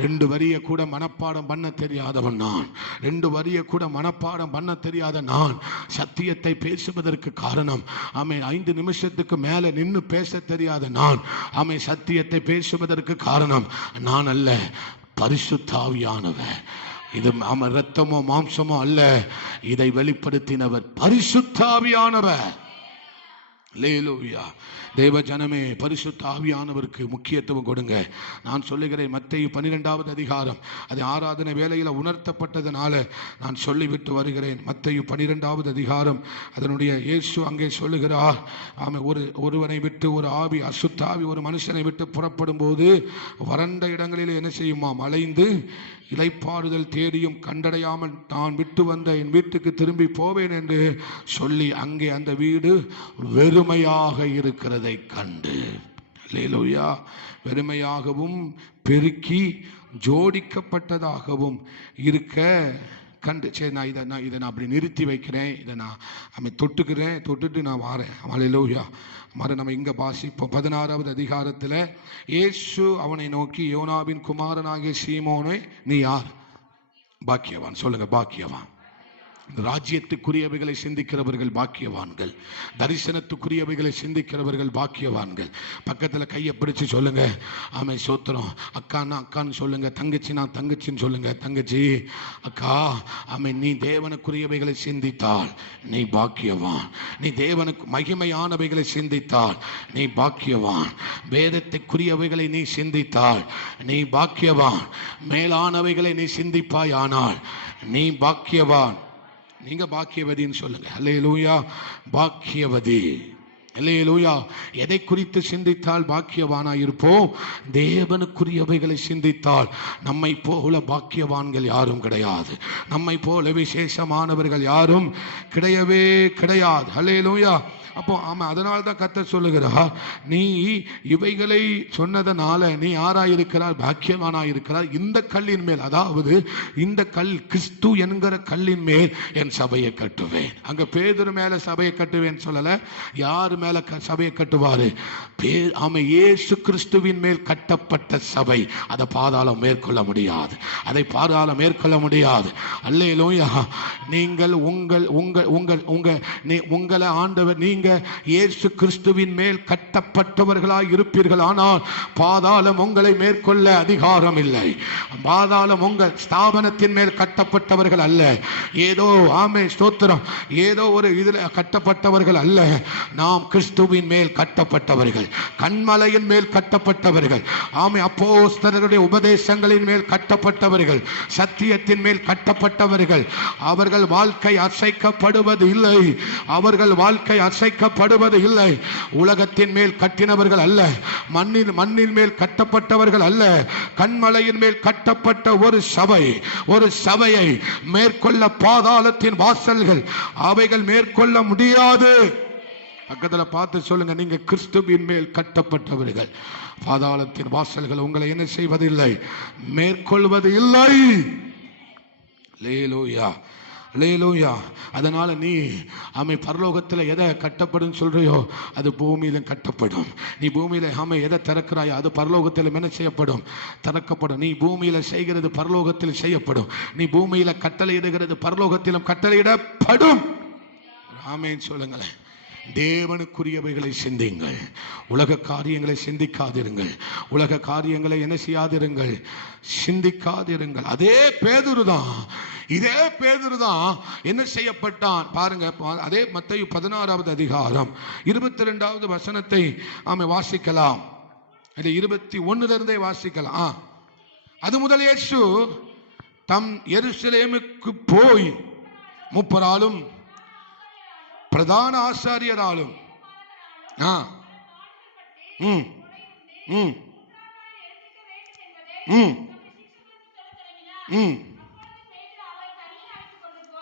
2 வரியை கூட மனப்பாடம் பண்ண தெரியாதவன் நான். 2 வரியை கூட மனப்பாடம் பண்ண தெரியாத நான் சத்தியத்தை பேசுவதற்கு காரணம், ஆமென், 5 நிமிஷத்துக்கு மேலே நின்று பேச தெரியாத நான், ஆமென், சத்தியத்தை பேசுவதற்கு காரணம் நான் அல்ல, பரிசுத்த ஆவியானவர். இது இரத்தமோ மாம்சமோ அல்ல, இதை வெளிப்படுத்தினவர் பரிசுத்த ஆவியானவர். அல்லேலூயா. தேவ ஜனமே, பரிசுத்த ஆவியானவருக்கு முக்கியத்துவம் கொடுங்க. நான் சொல்லுகிறேன், மத்தேயு 12வது அதிகாரம் அது ஆராதனை வேளையில் உணர்த்தப்பட்டதனால நான் சொல்லிவிட்டு வருகிறேன். மத்தேயு 12வது அதிகாரம் அதனுடைய இயேசு அங்கே சொல்லுகிறார், ஆமாம், ஒருவனை விட்டு ஒரு ஆவி, அசுத்த ஆவி ஒரு மனுஷனை விட்டு புறப்படும் போது வறண்ட இடங்களில் என்ன செய்யுமாம்? அலைந்து இளைப்பாறுதல் தேடியும் கண்டடையாமல் நான் விட்டு வந்த என் வீட்டுக்கு திரும்பி போவேன் என்று சொல்லி அங்கே அந்த வீடு வெறுமையாக இருக்கிறதை கண்டு, அல்லேலூயா, வெறுமையாகவும் பெருக்கி ஜோடிக்கப்பட்டதாகவும் இருக்க கண்டு. சரி, இதை நான் அப்படி நிறுத்தி வைக்கிறேன், இதை நான் தொட்டுட்டு நான் வாரேன். அல்லேலூயா. நம்ம இங்க வாசிப்போம். 16வது அதிகாரத்தில் இயேசு அவனை நோக்கி, யோனாவின் குமாரனாகிய சீமோனே, நீ யார்? பாக்கியவான். சொல்லுங்க, பாக்கியவான். ராஜ்யத்துக்குரியவைகளை சிந்திக்கிறவர்கள் பாக்கியவான்கள். தரிசனத்துக்குரியவைகளை சிந்திக்கிறவர்கள் பாக்கியவான்கள். பக்கத்தில் கையை பிடிச்சு சொல்லுங்க, ஆமை சோத்திரம். அக்கான்னா அக்கான்னு சொல்லுங்க, தங்கச்சினா தங்கச்சின்னு சொல்லுங்க. தங்கச்சி, அக்கா, ஆமை, நீ தேவனுக்குரியவைகளை சிந்தித்தால் நீ பாக்கியவான். நீ தேவனுக்கு மகிமையானவைகளை சிந்தித்தால் நீ பாக்கியவான். வேதத்துக்குரியவைகளை நீ சிந்தித்தால் நீ பாக்கியவான். மேலானவைகளை நீ சிந்திப்பாயானால் நீ பாக்கியவான். நீங்க பாக்கியவதின்னு சொல்லுங்க. அல்லேலூயா. பாக்கியவதி. அல்லேலூயா. எதை குறித்து சிந்தித்தால் பாக்கியவானாய் இருப்போம்? தேவனுக்குரியவைகளை சிந்தித்தால். நம்மை போல பாக்கியவான்கள் யாரும் கிடையாது. நம்மை போல விசேஷமானவர்கள் யாரும் கிடையவே கிடையாது. அல்லேலூயா. அப்போ ஆமாம், அதனால தான் கர்த்தர் சொல்லுகிறார், நீ இவைகளை சொன்னதனால நீ யாராயிருக்கிறார்? பாக்கியவானாயிருக்கிறார். இந்த கல்லின் மேல், அதாவது இந்த கல், கிறிஸ்து என்கிற கல்லின் மேல் என் சபையை கட்டுவேன். அங்க பேதுரு மேல சபையை கட்டுவேன் சொல்லல. யார் மேல சபையை கட்டுவாரு? ஆமா, இயேசு கிறிஸ்துவின் மேல் கட்டப்பட்ட சபை. அதை பாதாளம் மேற்கொள்ள முடியாது. அதை பாதாளம் மேற்கொள்ள முடியாது. அல்லேலூயா. நீங்கள் உங்களை ஆண்டவர், நீங்க இயேசு கிறிஸ்துவின் மேல் கட்டப்பட்டவர்களாய் இருப்பீர்கள். ஆனால் பாதாளம் உங்களை மேற்கொள்ள அதிகாரம் இல்லை. பாதாளம் உங்கள் ஸ்தாபனத்தின் மேல் கட்டப்பட்டவர்கள் அல்ல. ஏதோ, ஆமே ஸ்தோத்திரம், ஏதோ ஒரு இதில் கட்டப்பட்டவர்கள் அல்ல. நாம் கிறிஸ்துவின் மேல் கட்டப்பட்டவர்கள், கண்மலையின் மேல் கட்டப்பட்டவர்கள், ஆமே, அப்போஸ்தலருடைய உபதேசங்களின் மேல் கட்டப்பட்டவர்கள், சத்தியத்தின் மேல் கட்டப்பட்டவர்கள். அவர்கள் வாழ்க்கை அசைக்கப்படுவது இல்லை. அவர்கள் வாழ்க்கை அசைக்கப்படுவது இல்லை. உலகத்தின் மேல் கட்டினவர்கள் அல்ல. மண்ணின் மேல் கட்டப்பட்டவர்கள் அல்ல. கண்மலையின் மேல் கட்டப்பட்ட ஒரு சபை, ஒரு சபையை மேற்கொள்ள பாதாளத்தின் வாசல்கள் அவைகள் மேற்கொள்ள முடியாது. பக்கத்தில் பார்த்து சொல்லுங்க, நீங்க கிறிஸ்துவின் மேல் கட்டப்பட்டவர்கள். பாதாளத்தின் வாசல்கள் உங்களை என்ன செய்வதில்லை? மேற்கொள்வது இல்லை. அல்லேலூயா, அல்லேலூயா. அதனால நீ பரலோகத்தில் எதை கட்டப்படும் சொல்றியோ அது பூமியில கட்டப்படும். நீ பூமியில எதை திறக்கிறாயோ அது பரலோகத்தில் என்ன செய்யப்படும்? திறக்கப்படும். நீ பூமியில செய்கிறது பரலோகத்தில் செய்யப்படும். நீ பூமியில கட்டளையிடுகிறது பரலோகத்திலும் கட்டளையிடப்படும். ஆமென் சொல்லுங்களேன். தேவனுக்குரியவைகளை சிந்திங்கள். உலக காரியங்களை சிந்திக்காதிருங்கள். உலக காரியங்களை என்ன செய்யாதிருங்கள்? சிந்திக்காதிருங்கள். அதே பேதுருதான், இதே பேதுருதான் என்ன செய்யப்பட்டான் பாருங்க. அதே மத்தேயு 16வது அதிகாரம் 22வது வசனத்தை வாசிக்கலாம். 21 வாசிக்கலாம். அது முதல் இயேசு தம் எருசலேமுக்கு போய் முப்பராலும் பிரதான ஆசாரியராலும்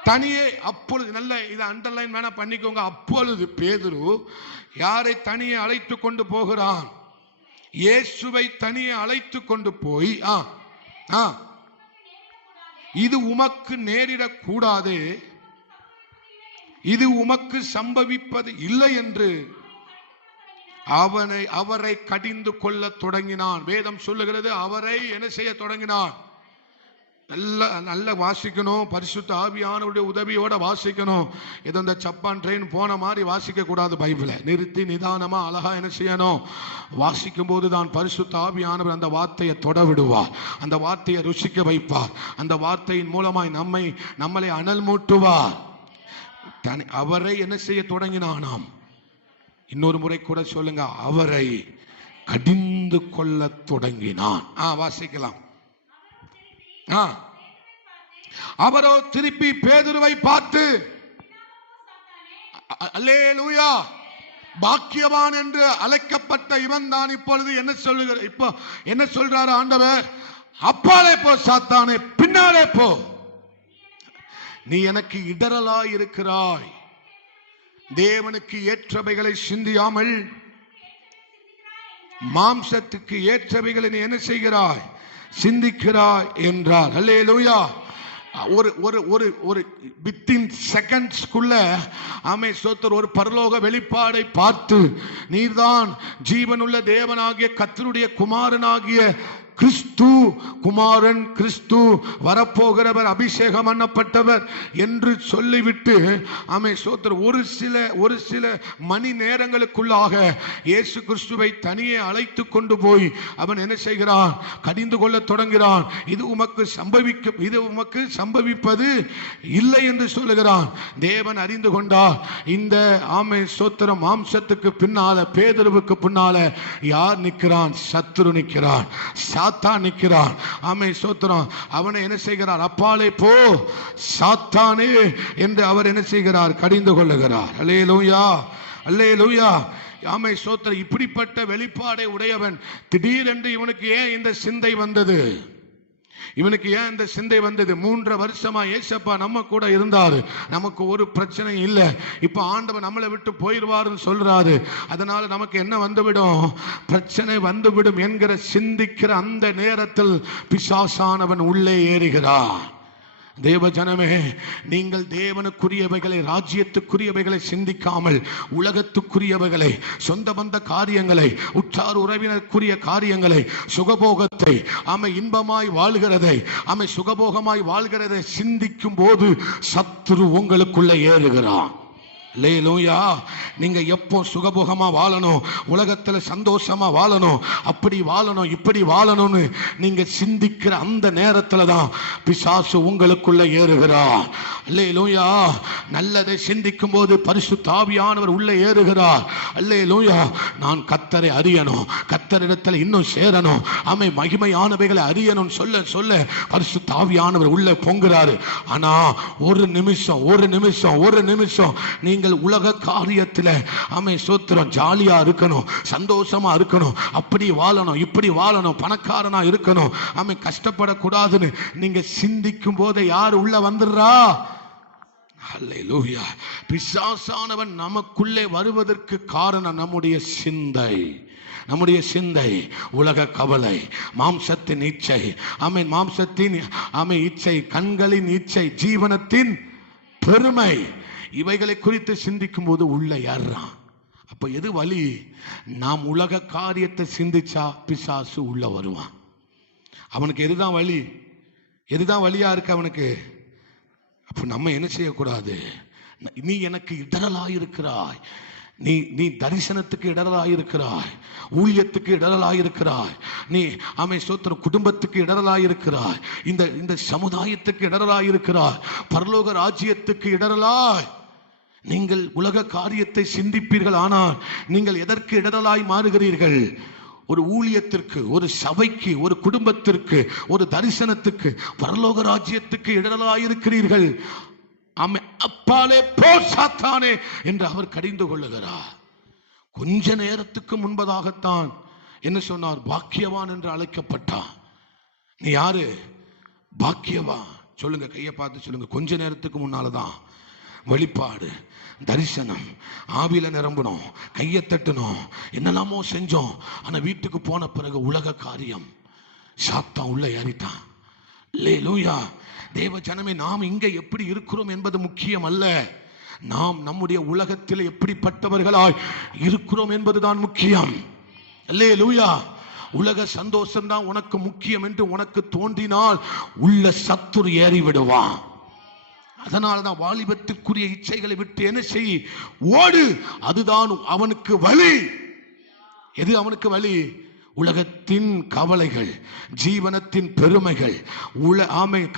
தனியே, அப்பொழுது, நல்ல இதை அண்டர்லைன் வேணா பண்ணிக்கோங்க. அப்பொழுது பேதுரு யாரை தனியே அழைத்து கொண்டு போகிறான்? இயேசுவை தனியே அழைத்து கொண்டு போய் இது உமக்கு நேரிடக்கூடாது, இது உமக்கு சம்பவிப்பது இல்லை என்று அவரை கடிந்து கொள்ள தொடங்கினான். வேதம் சொல்லுகிறது, அவரை என்ன செய்ய தொடங்கினான்? நல்ல வாசிக்கணும், பரிசுத்த ஆவியானவருடைய உதவியோட வாசிக்கணும். ஏதோ இந்த ஜப்பான் ட்ரெயின் போன மாதிரி வாசிக்க கூடாது. பைபிளை நிறுத்தி நிதானமா அழகா என்ன செய்யணும்? வாசிக்கும் போது தான் பரிசுத்த ஆவியானவர் அந்த வார்த்தையை தொட விடுவார், அந்த வார்த்தையை ருசிக்க வைப்பார், அந்த வார்த்தையின் மூலமாய் நம்மளை அனல் மூட்டுவார். அவரை என்ன செய்ய தொடங்கினானாம்? இன்னொரு முறை கூட சொல்லுங்க, அவரை கடிந்து கொள்ள தொடங்கினான். வாசிக்கலாம். அவரோ திருப்பி பேதுருவை பார்த்து, அல்லேலூயா, பாக்கியவான் என்று அழைக்கப்பட்ட இவன் தான் இப்பொழுது என்ன சொல்லுகிற? இப்போ என்ன சொல்றாரு ஆண்டவர்? அப்பாலே போ சாத்தானே, பின்னாலே போ, நீ எனக்கு இடரலாய் இருக்கிறாய், தேவனுக்கு ஏற்றவைகளை சிந்தியாமல் மாம்சத்துக்கு ஏற்றவைகளை நீ என்ன செய்கிறாய்? சிந்திக்கிறாய் என்றார். அல்லேலூயா. ஒரு வித்தின் செகண்ட்ஸ்க்குள்ள ஆமே ஸ்தோத்திரம், ஒரு பரலோக வெளிப்பாடை பார்த்து, நீர்தான் ஜீவனுள்ள தேவனாகிய கர்த்தருடைய குமாரனாகிய கிறிஸ்து, குமாரன் கிறிஸ்து, வரப்போகிறவர், அபிஷேகம் பண்ணப்பட்டவர் என்று சொல்லிவிட்டு ஆமே ஸ்தோத்திரம், ஒரு சில மணி நேரங்களுக்குள்ளாக இயேசு கிறிஸ்துவை தனியே அழைத்து கொண்டு போய் அவன் என்ன செய்கிறான்? கடிந்து கொள்ள தொடங்குகிறான். இது உமக்கு சம்பவிப்பது இல்லை என்று சொல்லுகிறான். தேவன் அறிந்து கொண்டார், இந்த ஆமே ஸ்தோத்திரம் மாம்சத்துக்கு பின்னால, பேதுருவுக்கு பின்னால யார் நிற்கிறான்? சத்துரு நிற்கிறான், சாத்தான் நிற்கிறான். ஆமே ஸ்தோத்திரம். அவனை என்ன செய்கிறார்? அப்பாலே போ சாத்தானே என்று அவர் என்ன செய்கிறார்? கடிந்து கொள்ளுகிறார். அல்லேலூயா, அல்லேலூயா. ஆமே ஸ்தோத்திரம். இப்படிப்பட்ட வெளிப்பாடை உடையவன் திடீரென்று இவனுக்கு ஏன் இந்த சிந்தை வந்தது? இவனுக்கு ஏன் இந்த சிந்தை வந்தது? 3 வருஷமா ஏசப்பா நம்ம கூட இருந்தாரு, நமக்கு ஒரு பிரச்சனை இல்லை. இப்ப ஆண்டவன் நம்மளை விட்டு போயிடுவாருன்னு சொல்றாரு. அதனால நமக்கு என்ன வந்துவிடும்? பிரச்சனை வந்துவிடும் என்கிற சிந்திக்கிற அந்த நேரத்தில் பிசாசானவன் உள்ளே ஏறுகிறான். தேவ ஜனமே, நீங்கள் தேவனுக்குரியவைகளை, ராஜ்யத்துக்குரியவைகளை சிந்திக்காமல் உலகத்துக்குரியவைகளை, சொந்த பந்த காரியங்களை, உற்றார் உறவினருக்குரிய காரியங்களை, சுகபோகத்தை, ஆமை இன்பமாய் வாழ்கிறதை, ஆமை சுகபோகமாய் வாழ்கிறதை சிந்திக்கும் போது சத்துரு உங்களுக்குள்ள ஏறுகிறான். அல்லேலூயா. நீங்க எப்போ சுகபோகமா வாழணும், உலகத்துல சந்தோஷமா வாழணும், அப்படி வாழணும், இப்படி வாழணும்னு நீங்க சிந்திக்கிற அந்த நேரத்துல தான் பிசாசு உங்களுக்குள்ள ஏறுகிறார். அல்லேலூயா. நல்லதை சிந்திக்கும் போது பரிசுத்த ஆவியானவர் உள்ளே ஏறுகிறார். அல்லேலூயா. நான் கர்த்தரை அறியணும், கர்த்தரிடத்தில் இன்னும் சேரணும், ஆமை மகிமையானவைகளை அறியணும் சொல்ல சொல்ல பரிசுத்த ஆவியானவர் உள்ளே பொங்குறாரு. ஆனா ஒரு நிமிஷம் நீங்க உலக காரியத்தில் ஆமே ஸ்தோத்திரம் ஜாலியா இருக்கணும், சந்தோஷமா இருக்கணும், அப்படி வாழணும், இப்படி வாழணும், பணக்காரனா இருக்கணும், ஆமே கஷ்டப்படக்கூடாதுன்னு நீங்க சிந்திக்கும் போது யார் உள்ள வந்துடுறா? அல்லேலூயா. பிசாசானவன் நமக்குள்ளே வருவதற்கு காரணம் நம்முடைய சிந்தை, உலக கவலை, மாம்சத்தின் இச்சை, ஆமென், மாம்சத்தின் ஆமென் இச்சை, கண்களின் இச்சை, ஜீவனத்தின் பெருமை, இவைகளை குறித்து சிந்திக்கும் போது உள்ள ஏறான். அப்ப எது வழி? நாம் உலக காரியத்தை சிந்திச்சா பிசாசு உள்ள வருவான். அவனுக்கு எதுதான் வழி? எதுதான் வழியா இருக்கு அவனுக்கு? அப்ப நம்ம என்ன செய்யக்கூடாது? நீ எனக்கு இடரலாயிருக்கிறாய், நீ தரிசனத்துக்கு இடரலாயிருக்கிறாய், ஊழியத்துக்கு இடரலாயிருக்கிறாய், நீ ஆமை ஸ்தோத்திரம் குடும்பத்துக்கு இடரலாயிருக்கிறாய், இந்த சமுதாயத்துக்கு இடரலாயிருக்கிறாய், பரலோக ராஜ்யத்துக்கு இடரலாய். நீங்கள் உலக காரியத்தை சிந்திப்பீர்கள், ஆனால் நீங்கள் எதற்கு இடரலாய் மாறுகிறீர்கள்? ஒரு ஊழியத்திற்கு, ஒரு சபைக்கு, ஒரு குடும்பத்திற்கு, ஒரு தரிசனத்துக்கு, பரலோக ராஜ்யத்துக்கு இடரலாயிருக்கிறீர்கள். அப்பாலே போ சாத்தானே என்று அவர் கடிந்து கொள்ளுகிறார். கொஞ்ச நேரத்துக்கு முன்பதாகத்தான் என்ன சொன்னார்? பாக்கியவான் என்று அழைக்கப்பட்டான். நீ யாரு? பாக்கியவான். சொல்லுங்க, கையை பார்த்து சொல்லுங்க. கொஞ்ச நேரத்துக்கு முன்னாலதான் வெளிப்பாடு, தரிசனம், ஆவியில நிரம்பணும், கையை தட்டணும், என்னெல்லாமோ செஞ்சோம். ஆனா வீட்டுக்கு போன பிறகு உலக காரியம், சாத்தான் உள்ள ஏறிட்டான். அல்லேலூயா. தேவ ஜனமே, நாம் இங்கே எப்படி இருக்கிறோம் என்பது முக்கியம் அல்ல. நாம் நம்முடைய உலகத்தில் எப்படிப்பட்டவர்களாய் இருக்கிறோம் என்பதுதான் முக்கியம். அல்லேலூயா. உலக சந்தோஷம் தான் உனக்கு முக்கியம் என்று உனக்கு தோன்றினால் உள்ள சத்துரு ஏறி விடுவான். அதனால்தான் வாலிபத்திற்குரிய இச்சைகளை விட்டு என்ன செய், ஓடு. அதுதான் அவனுக்கு வழி. எது அவனுக்கு வழி? உலகத்தின் கவலைகள், ஜீவனத்தின் பெருமைகள்,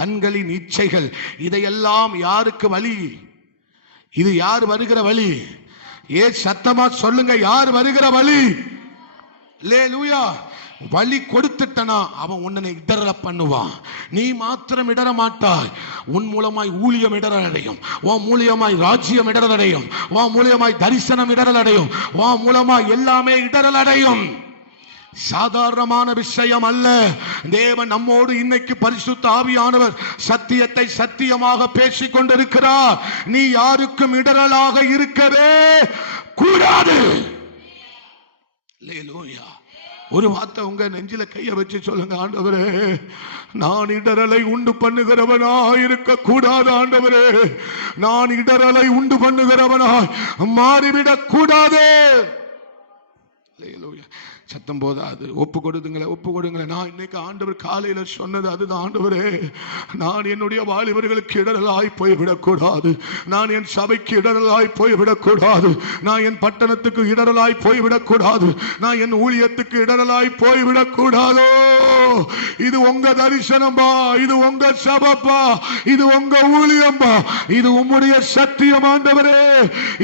கண்களின் இச்சைகள், இதையெல்லாம் யாருக்கு வழி? இது யார் வருகிற வழி? சத்தமா சொல்லுங்க, யார் வருகிற வழி? அல்லேலூயா. வழி கொடுத்துட்டனா அவன் உன்னை இடர பண்ணுவான். நீ மாத்திரம் இடர மாட்டாய். உன் மூலமாய் ஊழியம் இடரல் அடையும், உன் மூலியமாய் ராஜ்யம் இடரல் அடையும், உன் மூலியமாய் தரிசனம் இடரல் அடையும், உன் மூலமாய் எல்லாமே இடரல் அடையும். சாதாரணமான விஷயம் அல்ல. தேவன் நம்மோடு இன்னைக்கு பரிசுத்த ஆவியானவர் சத்தியத்தை சத்தியமாக பேசிக் கொண்டிருக்கிறார். நீ யாருக்கும் இடரலாக இருக்கவே கூடாது. அல்லேலூயா. ஒரு வார்த்தை உங்க நெஞ்சில கைய வச்சு சொல்லுங்க, ஆண்டவரே, நான் இடரலை உண்டு பண்ணுகிறவனா இருக்க கூடாது. ஆண்டவரே, நான் இடரலை உண்டு பண்ணுகிறவனாய் மாறிவிடக் கூடாது. அல்லேலூயா. சத்தம் போதாது. ஒப்பு கொடுங்களேன், ஒப்பு கொடுங்களேன். நான் இன்னைக்கு ஆண்டவர் காலையில சொன்னது அதுதான். ஆண்டவரே, நான் என்னுடைய வாலிபர்களுக்கு இடரலாய் போய்விடக்கூடாது. நான் என் சபைக்கு இடரலாய் போய்விடக்கூடாது. நான் என் பட்டணத்துக்கு இடரலாய் போய்விடக்கூடாது. நான் என் ஊழியத்துக்கு இடரலாய் போய்விடக்கூடாதோ. இது உங்க தரிசனம்பா, இது உங்க சபப்பா, இது உங்க ஊழியம்பா, இது உம்முடைய சத்தியம். ஆண்டவரே,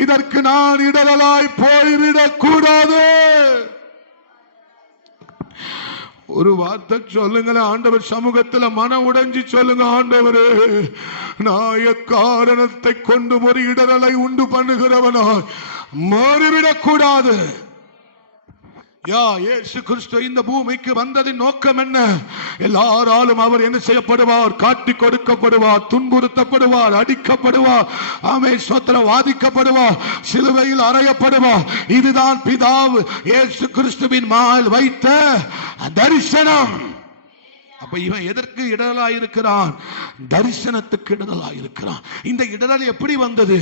இதற்கு நான் இடரலாய் போய்விடக்கூடாது. ஒரு வார்த்தை சொல்லுங்களேன். ஆண்டவர் சமூகத்தில் மன உடைஞ்சி சொல்லுங்க, ஆண்டவரே, நான் எக்காரணத்தை கொண்டு ஒரு இடரலை உண்டு பண்ணுகிறவனா மாறிவிடக் கூடாது. இயேசு கிறிஸ்து இந்த பூமிக்கு வந்ததின் நோக்கம் என்ன? எல்லாராலும் அவர் என்ன செய்யப்படுவார்? காட்டி கொடுக்கப்படுவார், துன்புறுத்தப்படுவார், அடிக்கப்படுவார், வாதிக்கப்படுவார், சிலுவையில் அறையப்படுவார். இதுதான் பிதாவு இயேசு கிறிஸ்துவின் மேல் வைத்த தரிசனம். அப்ப இவன் எதற்கு இடரலாயிருக்கிறான்? தரிசனத்துக்கு இடரலாயிருக்கிறான். இந்த இடரல் எப்படி வந்தது?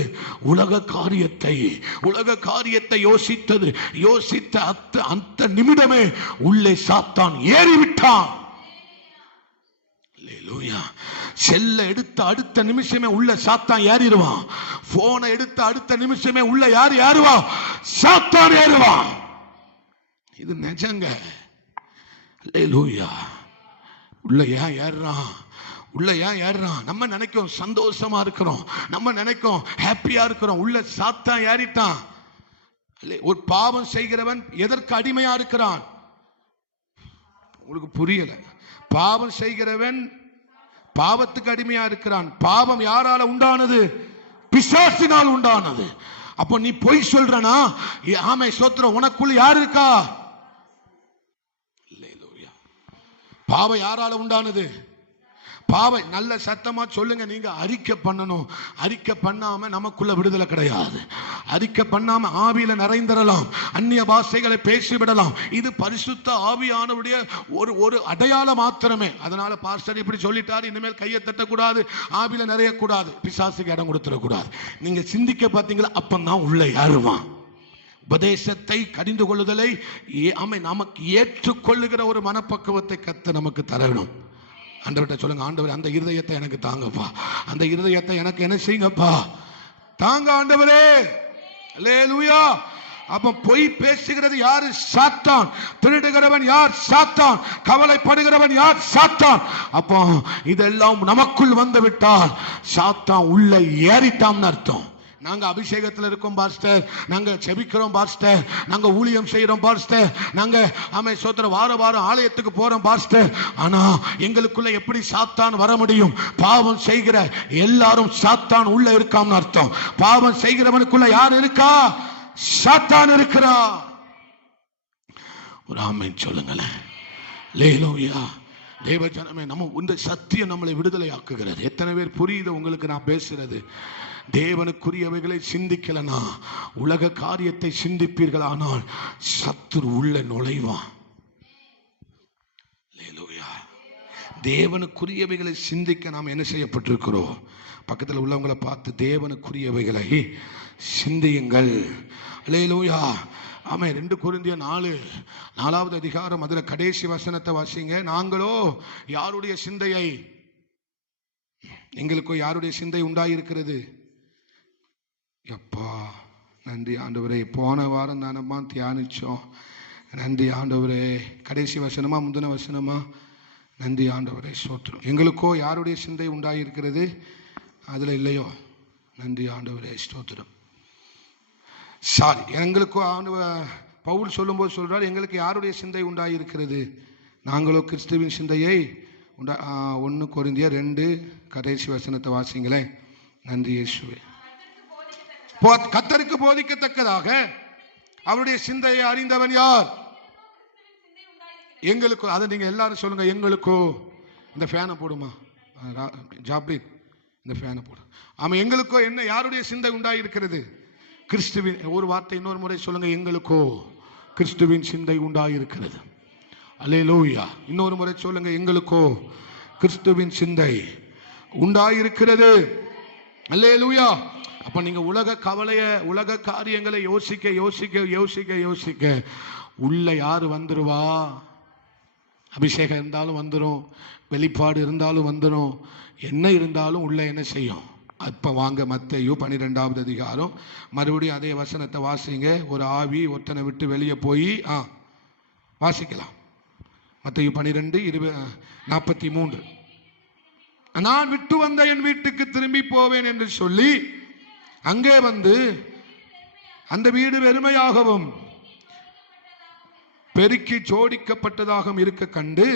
உலக காரியத்தை யோசித்த அந்த நிமிடமே உள்ளே சாத்தான் ஏறிவிட்டான். செல்ல எடுத்த அடுத்த நிமிஷமே உள்ள சாத்தான் ஏறிடுவான். போனை எடுத்த அடுத்த நிமிஷமே உள்ள யார் ஏறுவான்? சாத்தான் ஏறுவான். இது நிஜங்க. அல்லேலூயா. உள்ள ஏன் ஏறுறான்? நம்ம நினைக்கும் சந்தோஷமா இருக்கிறோம், நம்ம நினைக்கும் ஹாப்பியா இருக்கிறோம். உள்ள சாத்தான் ஏறிட்டான். ஒரு பாவம் செய்கிறவன் எதற்கு அடிமையா இருக்கிறான்? உங்களுக்கு புரியல. பாவம் செய்கிறவன் பாவத்துக்கு அடிமையா இருக்கிறான். பாவம் யாரால உண்டானது? பிசாசினால் உண்டானது. அப்போ நீ பொய் சொல்றனா? ஆமை சோத்திரம். உனக்குள்ள யார் இருக்கா? பாவம் யாரால உண்டானது? பாவம் நல்ல சத்தமா சொல்லுங்க. நீங்க அறிக்கை பண்ணணும். அறிக்கை பண்ணாம நமக்குள்ள விடுதலை கிடையாது. அறிக்கை பண்ணாம ஆவியில நிறைந்திரலாம், அந்நிய பாஷைகளை பேசிவிடலாம். இது பரிசுத்த ஆவியானவருடைய ஒரு அடையாளம் மாத்திரமே. அதனால பாஸ்டர் இப்படி சொல்லிட்டாரு, இனிமேல் கையை தட்டக்கூடாது, ஆவியில நிறையக்கூடாது, பிசாசுக்கு இடம் கொடுத்துடக்கூடாது. நீங்க சிந்திக்க பார்த்தீங்களா? அப்பந்தான் உள்ள யாருவான். உபதேசத்தை கடிந்து கொள்ளுதலை நமக்கு ஏற்றுக்கொள்ளுகிற ஒரு மனப்பக்குவத்தை கர்த்தர் நமக்கு தரணும். ஆண்டவர்கிட்ட சொல்லுங்க, ஆண்டவர் அந்த இருதயத்தை எனக்கு தாங்கப்பா, அந்த இருதயத்தை எனக்கு என்ன செய்யுங்கப்பா, தாங்க ஆண்டவரே. அல்லேலூயா. அப்ப பொய் பேசுகிறது யாரு? சாத்தான். திருடுகிறவன் யார்? சாத்தான். கவலைப்படுகிறவன் யார்? சாத்தான். அப்போ இதெல்லாம் நமக்குள் வந்து விட்டால் சாத்தான் உள்ள ஏறிட்டான்னு அர்த்தம். நாங்க அபிஷேகத்தில் இருக்கோம் பாஸ்டர், நாங்க செபிக்கிறோம் பாஸ்டர், நாங்க ஊழியம் செய்யறோம் பாஸ்டர், நாங்க சோத்திர வாரம் ஆலயத்துக்கு போறோம் பாஸ்டர். ஆனா எங்களுக்குள்ள எப்படி சாத்தான் வர முடியும்? பாவம் செய்கிற எல்லாரும் சாத்தான் உள்ள இருக்கான்னு அர்த்தம். பாவம் செய்கிறவனுக்குள்ள யார் இருக்கா? சாத்தான் இருக்கிறா. ஒரு ஆமென் சொல்லுங்களேன். அல்லேலூயா. தேவ ஜனமே, நம்ம இந்த சத்தியம் நம்மளை விடுதலை ஆக்குகிறது. எத்தனை பேர் புரியுது உங்களுக்கு நான் பேசுறது? தேவனுக்குரியவைகளை சிந்திக்கலனா, உலக காரியத்தை சிந்திப்பீர்களானால் சத்துரு உள்ள நுழைவான். தேவனுக்குரியவைகளை சிந்திக்க நாம் என்ன செய்யப்பட்டிருக்கிறோம்? பக்கத்தில் உள்ளவங்களை பார்த்து தேவனுக்குரியவைகளை சிந்தியுங்கள். அல்லேலூயா. ஆமென். 2 கொரிந்தியர் 4வது அதிகாரம் அதில் கடைசி வசனத்தை வாசிங்க. நாங்களோ யாருடைய சிந்தையை, எங்களுக்கோ யாருடைய சிந்தை உண்டாயிருக்கிறது? எப்பா நன்றி ஆண்டவரே. போன வாரம் தானம்மா தியானிச்சோம். நன்றி ஆண்டவரே. கடைசி வசனமா முந்தின வசனமா? நன்றி ஆண்டவரே, ஸ்தோத்திரம். எங்களுக்கோ யாருடைய சிந்தை உண்டாயிருக்கிறது? அதில் இல்லையோ? நன்றி ஆண்டவரே, ஸ்தோத்திரம். சாரி, எங்களுக்கோ பவுல் சொல்லும்போது சொல்றார், எங்களுக்கு யாருடைய சிந்தை உண்டாயிருக்கிறது? நாங்களோ கிறிஸ்துவின் சிந்தையை 1 கொரிந்தியர் 2 கடைசி வசனத்தை வாசிங்களேன். நன்றி இயேசுவே. கர்த்தருக்கு போதிக்கத்தக்கதாக அவருடைய சிந்தையை அறிந்தவன் யார்? எங்களுக்கோ. அதை நீங்க எல்லாரும் சொல்லுங்க. எங்களுக்கோ. இந்த ஃபேனை போடுமா ஜாப்ரின், இந்த ஃபேனை போடு. ஆமா, எங்களுக்கோ என்ன, யாருடைய சிந்தை உண்டாயிருக்கிறது? கிறிஸ்துவின். ஒரு வார்த்தை இன்னொரு முறை சொல்லுங்க. எங்களுக்கோ கிறிஸ்துவின் சிந்தை உண்டாயிருக்கிறது. அல்லேலூயா. இன்னொரு முறை சொல்லுங்க. எங்களுக்கோ கிறிஸ்துவின் சிந்தை உண்டாயிருக்கிறது. அல்லேலூயா. அப்ப நீங்க உலக கவலைய, உலக காரியங்களை யோசிக்க யோசிக்க யோசிக்க யோசிக்க உள்ள யாரு வந்துருவா? அபிஷேகம் இருந்தாலும் வந்துடும், வெளிப்பாடு இருந்தாலும் வந்துடும், என்ன இருந்தாலும் உள்ள என்ன செய்யும்? அப்ப வாங்க மத்தேயு 12வது அதிகாரம் மறுபடியும் அதே வசனத்தை வாசிங்க. ஒரு ஆவி ஒருத்தனை விட்டு வெளியே போய் வாசிக்கலாம். மத்தேயு 12:43. நான் விட்டு வந்த என் வீட்டுக்கு திரும்பி போவேன் என்று சொல்லி அங்கே வந்து அந்த வீடு வெறுமையாகவும் பெருக்கி ஜோடிக்கப்பட்டதாகவும் இருக்க கண்டு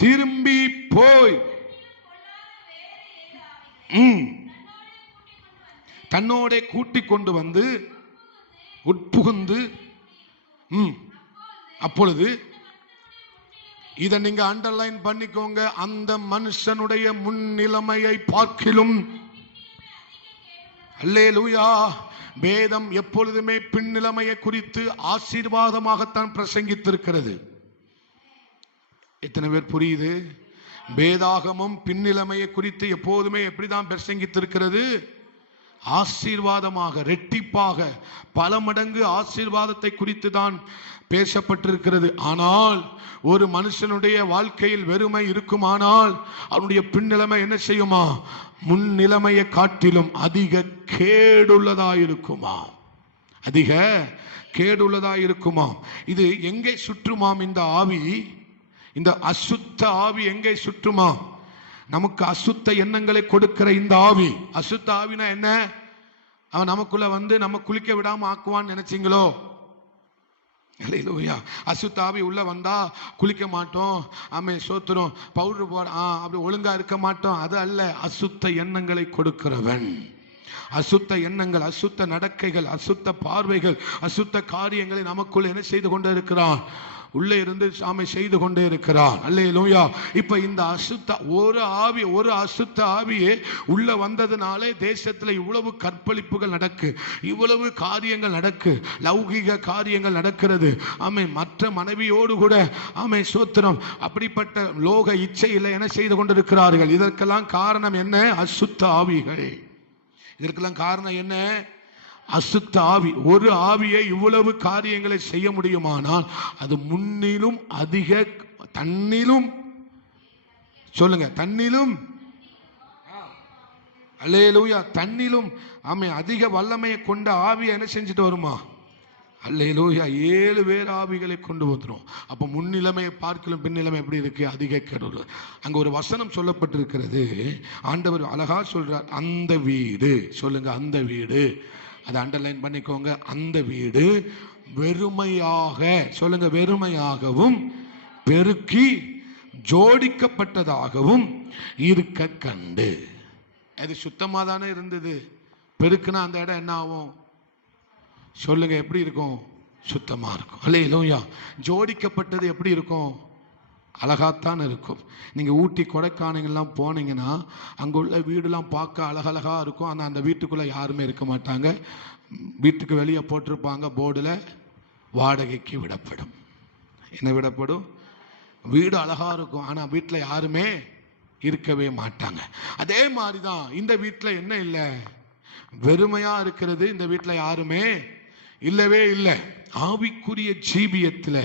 திரும்பி போய் தன்னோட கூட்டிக் கொண்டு வந்து உட்புகுந்து, அப்பொழுது இதை நீங்க அண்டர்லைன் பண்ணிக்கோங்க, அந்த மனுஷனுடைய முன்னிலைமையை பார்க்கிலும், அல்லேலூயா, வேதம் எப்பொழுதுமே பின்னிலைமையை குறித்து ஆசீர்வாதமாகத்தான் பிரசங்கித்திருக்கிறது. எத்தனை பேர் புரியுது? வேதாகமும் பின்னிலைமையை குறித்து எப்போதுமே எப்படிதான் பிரசங்கித்திருக்கிறது? ஆசீர்வாதமாக, ரெட்டிப்பாக, பல மடங்கு ஆசீர்வாதத்தை குறித்து தான் பேசப்பட்டிருக்கிறது. ஆனால் ஒரு மனுஷனுடைய வாழ்க்கையில் வெறுமை இருக்குமானால் அவனுடைய பின்னிலைமை என்ன செய்யுமா? முன்னிலைமையை காட்டிலும் அதிக கேடுள்ளதாயிருக்குமா? அதிக கேடுள்ளதாயிருக்குமா? இது எங்கே சுற்றுமாம்? இந்த ஆவி, இந்த அசுத்த ஆவி எங்கே சுற்றுமா? நமக்கு அசுத்த எண்ணங்களை கொடுக்கிற இந்த ஆவி. அசுத்த ஆவினா என்ன? அவன் நமக்குள்ள வந்து நம்ம குளிக்க விடாம ஆக்குவான்னு நினைச்சீங்களோ? அல்லேலூயா. அசுத்த ஆவி உள்ள வந்தா குளிக்க மாட்டோம், ஆமென், சோத்திரம், பவுடர் போட, அப்படி ஒழுங்கா இருக்க மாட்டோம். அது அல்ல. அசுத்த எண்ணங்களை கொடுக்கிறவன். அசுத்த எண்ணங்கள், அசுத்த நடக்கைகள், அசுத்த பார்வைகள், அசுத்த காரியங்களை நமக்குள் என்ன செய்து கொண்டே இருக்கிறான்? உள்ளே இருந்து சாமி செய்து கொண்டே இருக்கிறான். அல்லேலூயா. இப்ப இந்த அசுத்த ஒரு அசுத்த ஆவியே உள்ள வந்ததுனாலே தேசத்துல இவ்வளவு கற்பழிப்புகள் நடக்கு, இவ்வளவு காரியங்கள் நடக்கு, லௌகிக காரியங்கள் நடக்கிறது. ஆமே, மற்ற மனைவியோடு கூட, ஆமே, சோத்திரம், அப்படிப்பட்ட லோக இச்சையில என்ன செய்து கொண்டிருக்கிறார்கள். இதற்கெல்லாம் காரணம் என்ன? அசுத்த ஆவிகள். இதற்கெல்லாம் காரணம் என்ன? அசுத்த ஆவி. ஒரு ஆவியை இவ்வளவு காரியங்களை செய்ய முடியுமானால் அது முன்னிலும் அதிக, தன்னிலும், சொல்லுங்க, தன்னிலும், அல்லேலூயா, தன்னிலும், ஆமே, அதிக வல்லமையை கொண்ட ஆவியை என்ன செஞ்சுட்டு வருமா? அல்லேலூயா. 7 பேர் ஆவிகளை கொண்டு வந்துடும். அப்ப முன்னிலைமையை பார்க்கலும் பின்னிலைமை எப்படி இருக்கு? அதிக கெடுதல். அங்க ஒரு வசனம் சொல்லப்பட்டிருக்கிறது. ஆண்டவர் அழகா சொல்றார், அந்த வீடு, சொல்லுங்க, அந்த வீடு, அதை அண்டர்லைன் பண்ணிக்கோங்க. அந்த வீடு வெறுமையாக, சொல்லுங்க, வெறுமையாகவும் பெருக்கி ஜோடிக்கப்பட்டதாகவும் இருக்க கண்டு. அது சுத்தமா தானே இருந்தது. பெருக்குனா அந்த இடம் என்ன ஆகும்? சொல்லுங்க, எப்படி இருக்கும்? சுத்தமா இருக்கும். அல்லேலூயா. ஜோடிக்கப்பட்டது எப்படி இருக்கும்? அழகாத்தான் இருக்கும். நீங்க ஊட்டி கொடைக்கானல்லாம் போனீங்கன்னா அங்க உள்ள வீடுலாம் பார்க்க அழகழகா இருக்கும். ஆனால் அந்த வீட்டுக்குள்ள யாருமே இருக்க மாட்டாங்க. வீட்டுக்கு வெளியே போட்டிருப்பாங்க போர்டுல, வாடகைக்கு விடப்படும். என்ன விடப்படும்? வீடு அழகா இருக்கும், ஆனா வீட்டில் யாருமே இருக்கவே மாட்டாங்க. அதே மாதிரிதான் இந்த வீட்டில் என்ன இல்லை, வெறுமையா இருக்கிறது. இந்த வீட்டில் யாருமே இல்லவே இல்லை. ஆவிக்குரிய ஜீவியத்தில்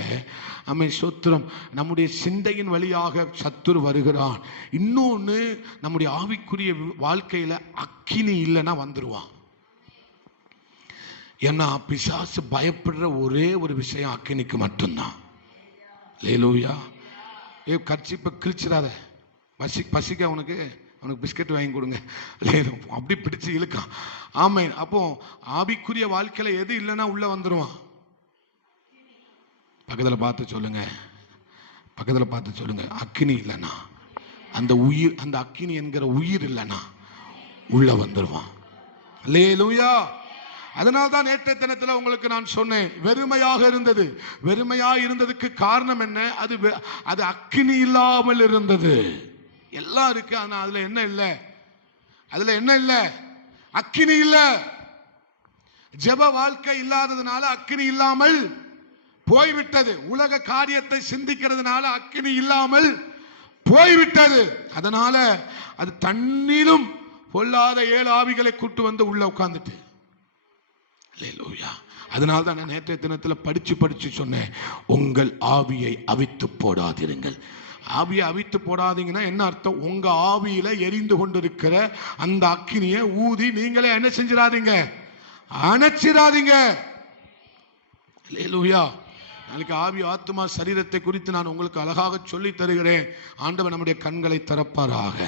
அமை சொத்திரம், நம்முடைய சிந்தையின் வழியாக சத்துரு வருகிறான். இன்னொன்னு, நம்முடைய ஆவிக்குரிய வாழ்க்கையில அக்கினி இல்லைன்னா வந்துருவான். ஏன்னா பிசாசு பயப்படுற ஒரே ஒரு விஷயம் அக்கினிக்கு மட்டும்தான். லேலூயா. கர்ச்சிப்பை கிழிச்சிடாத, பசிக்க அவனுக்கு பிஸ்கட் வாங்கி கொடுங்க, அப்படி பிடிச்சு இழுக்கான். ஆமே. அப்போ ஆவிக்குரிய வாழ்க்கையில எது இல்லைன்னா உள்ள வந்துருவான். பக்கத்தில் பார்த்து சொல்லுங்க, அக்கினி இல்லைன்னா, அந்த உயிர், அந்த அக்கினி என்கிற உயிர் இல்லைன்னா உள்ள வந்துருவான். அல்லேலூயா. அதனால்தான் நேற்றைய தினத்தில் உங்களுக்கு நான் சொன்னேன், வெறுமையாக இருந்தது. வெறுமையாக இருந்ததுக்கு காரணம் என்ன? அது அக்கினி இல்லாமல் இருந்தது. எல்லாம் இருக்கு, ஆனா அதுல என்ன இல்லை? அக்கினி இல்ல. ஜெப வாழ்க்கை இல்லாததுனால அக்கினி இல்லாமல் போய்விட்டது. உலக காரியத்தை சிந்திக்கிறதுனால அக்கினி இல்லாமல் போய்விட்டது. அதனால அது தண்ணீரும் பொல்லாத 7 ஆவிகளை கூட்டு வந்து உள்ள உட்கார்ந்துட்டு. அதனால தான் நான் நேற்றைய தினத்தில் படிச்சு சொன்னேன், உங்கள் ஆவியை அவித்து போடாதிருங்கள். ஆவியை அவித்து போடாதீங்கன்னா என்ன அர்த்தம்? உங்க ஆவியில எரிந்து கொண்டிருக்கிற அந்த அக்கினியை ஊதி நீங்களே என்ன செஞ்சிடாதீங்க, அணைச்சிடாதீங்க. அல்லேலூயா. நாளைக்கு ஆவி ஆத்மா சரீரத்தை குறித்து நான் உங்களுக்கு அழகாக சொல்லி தருகிறேன். ஆண்டவர் நம்முடைய கண்களை திறப்பாராக.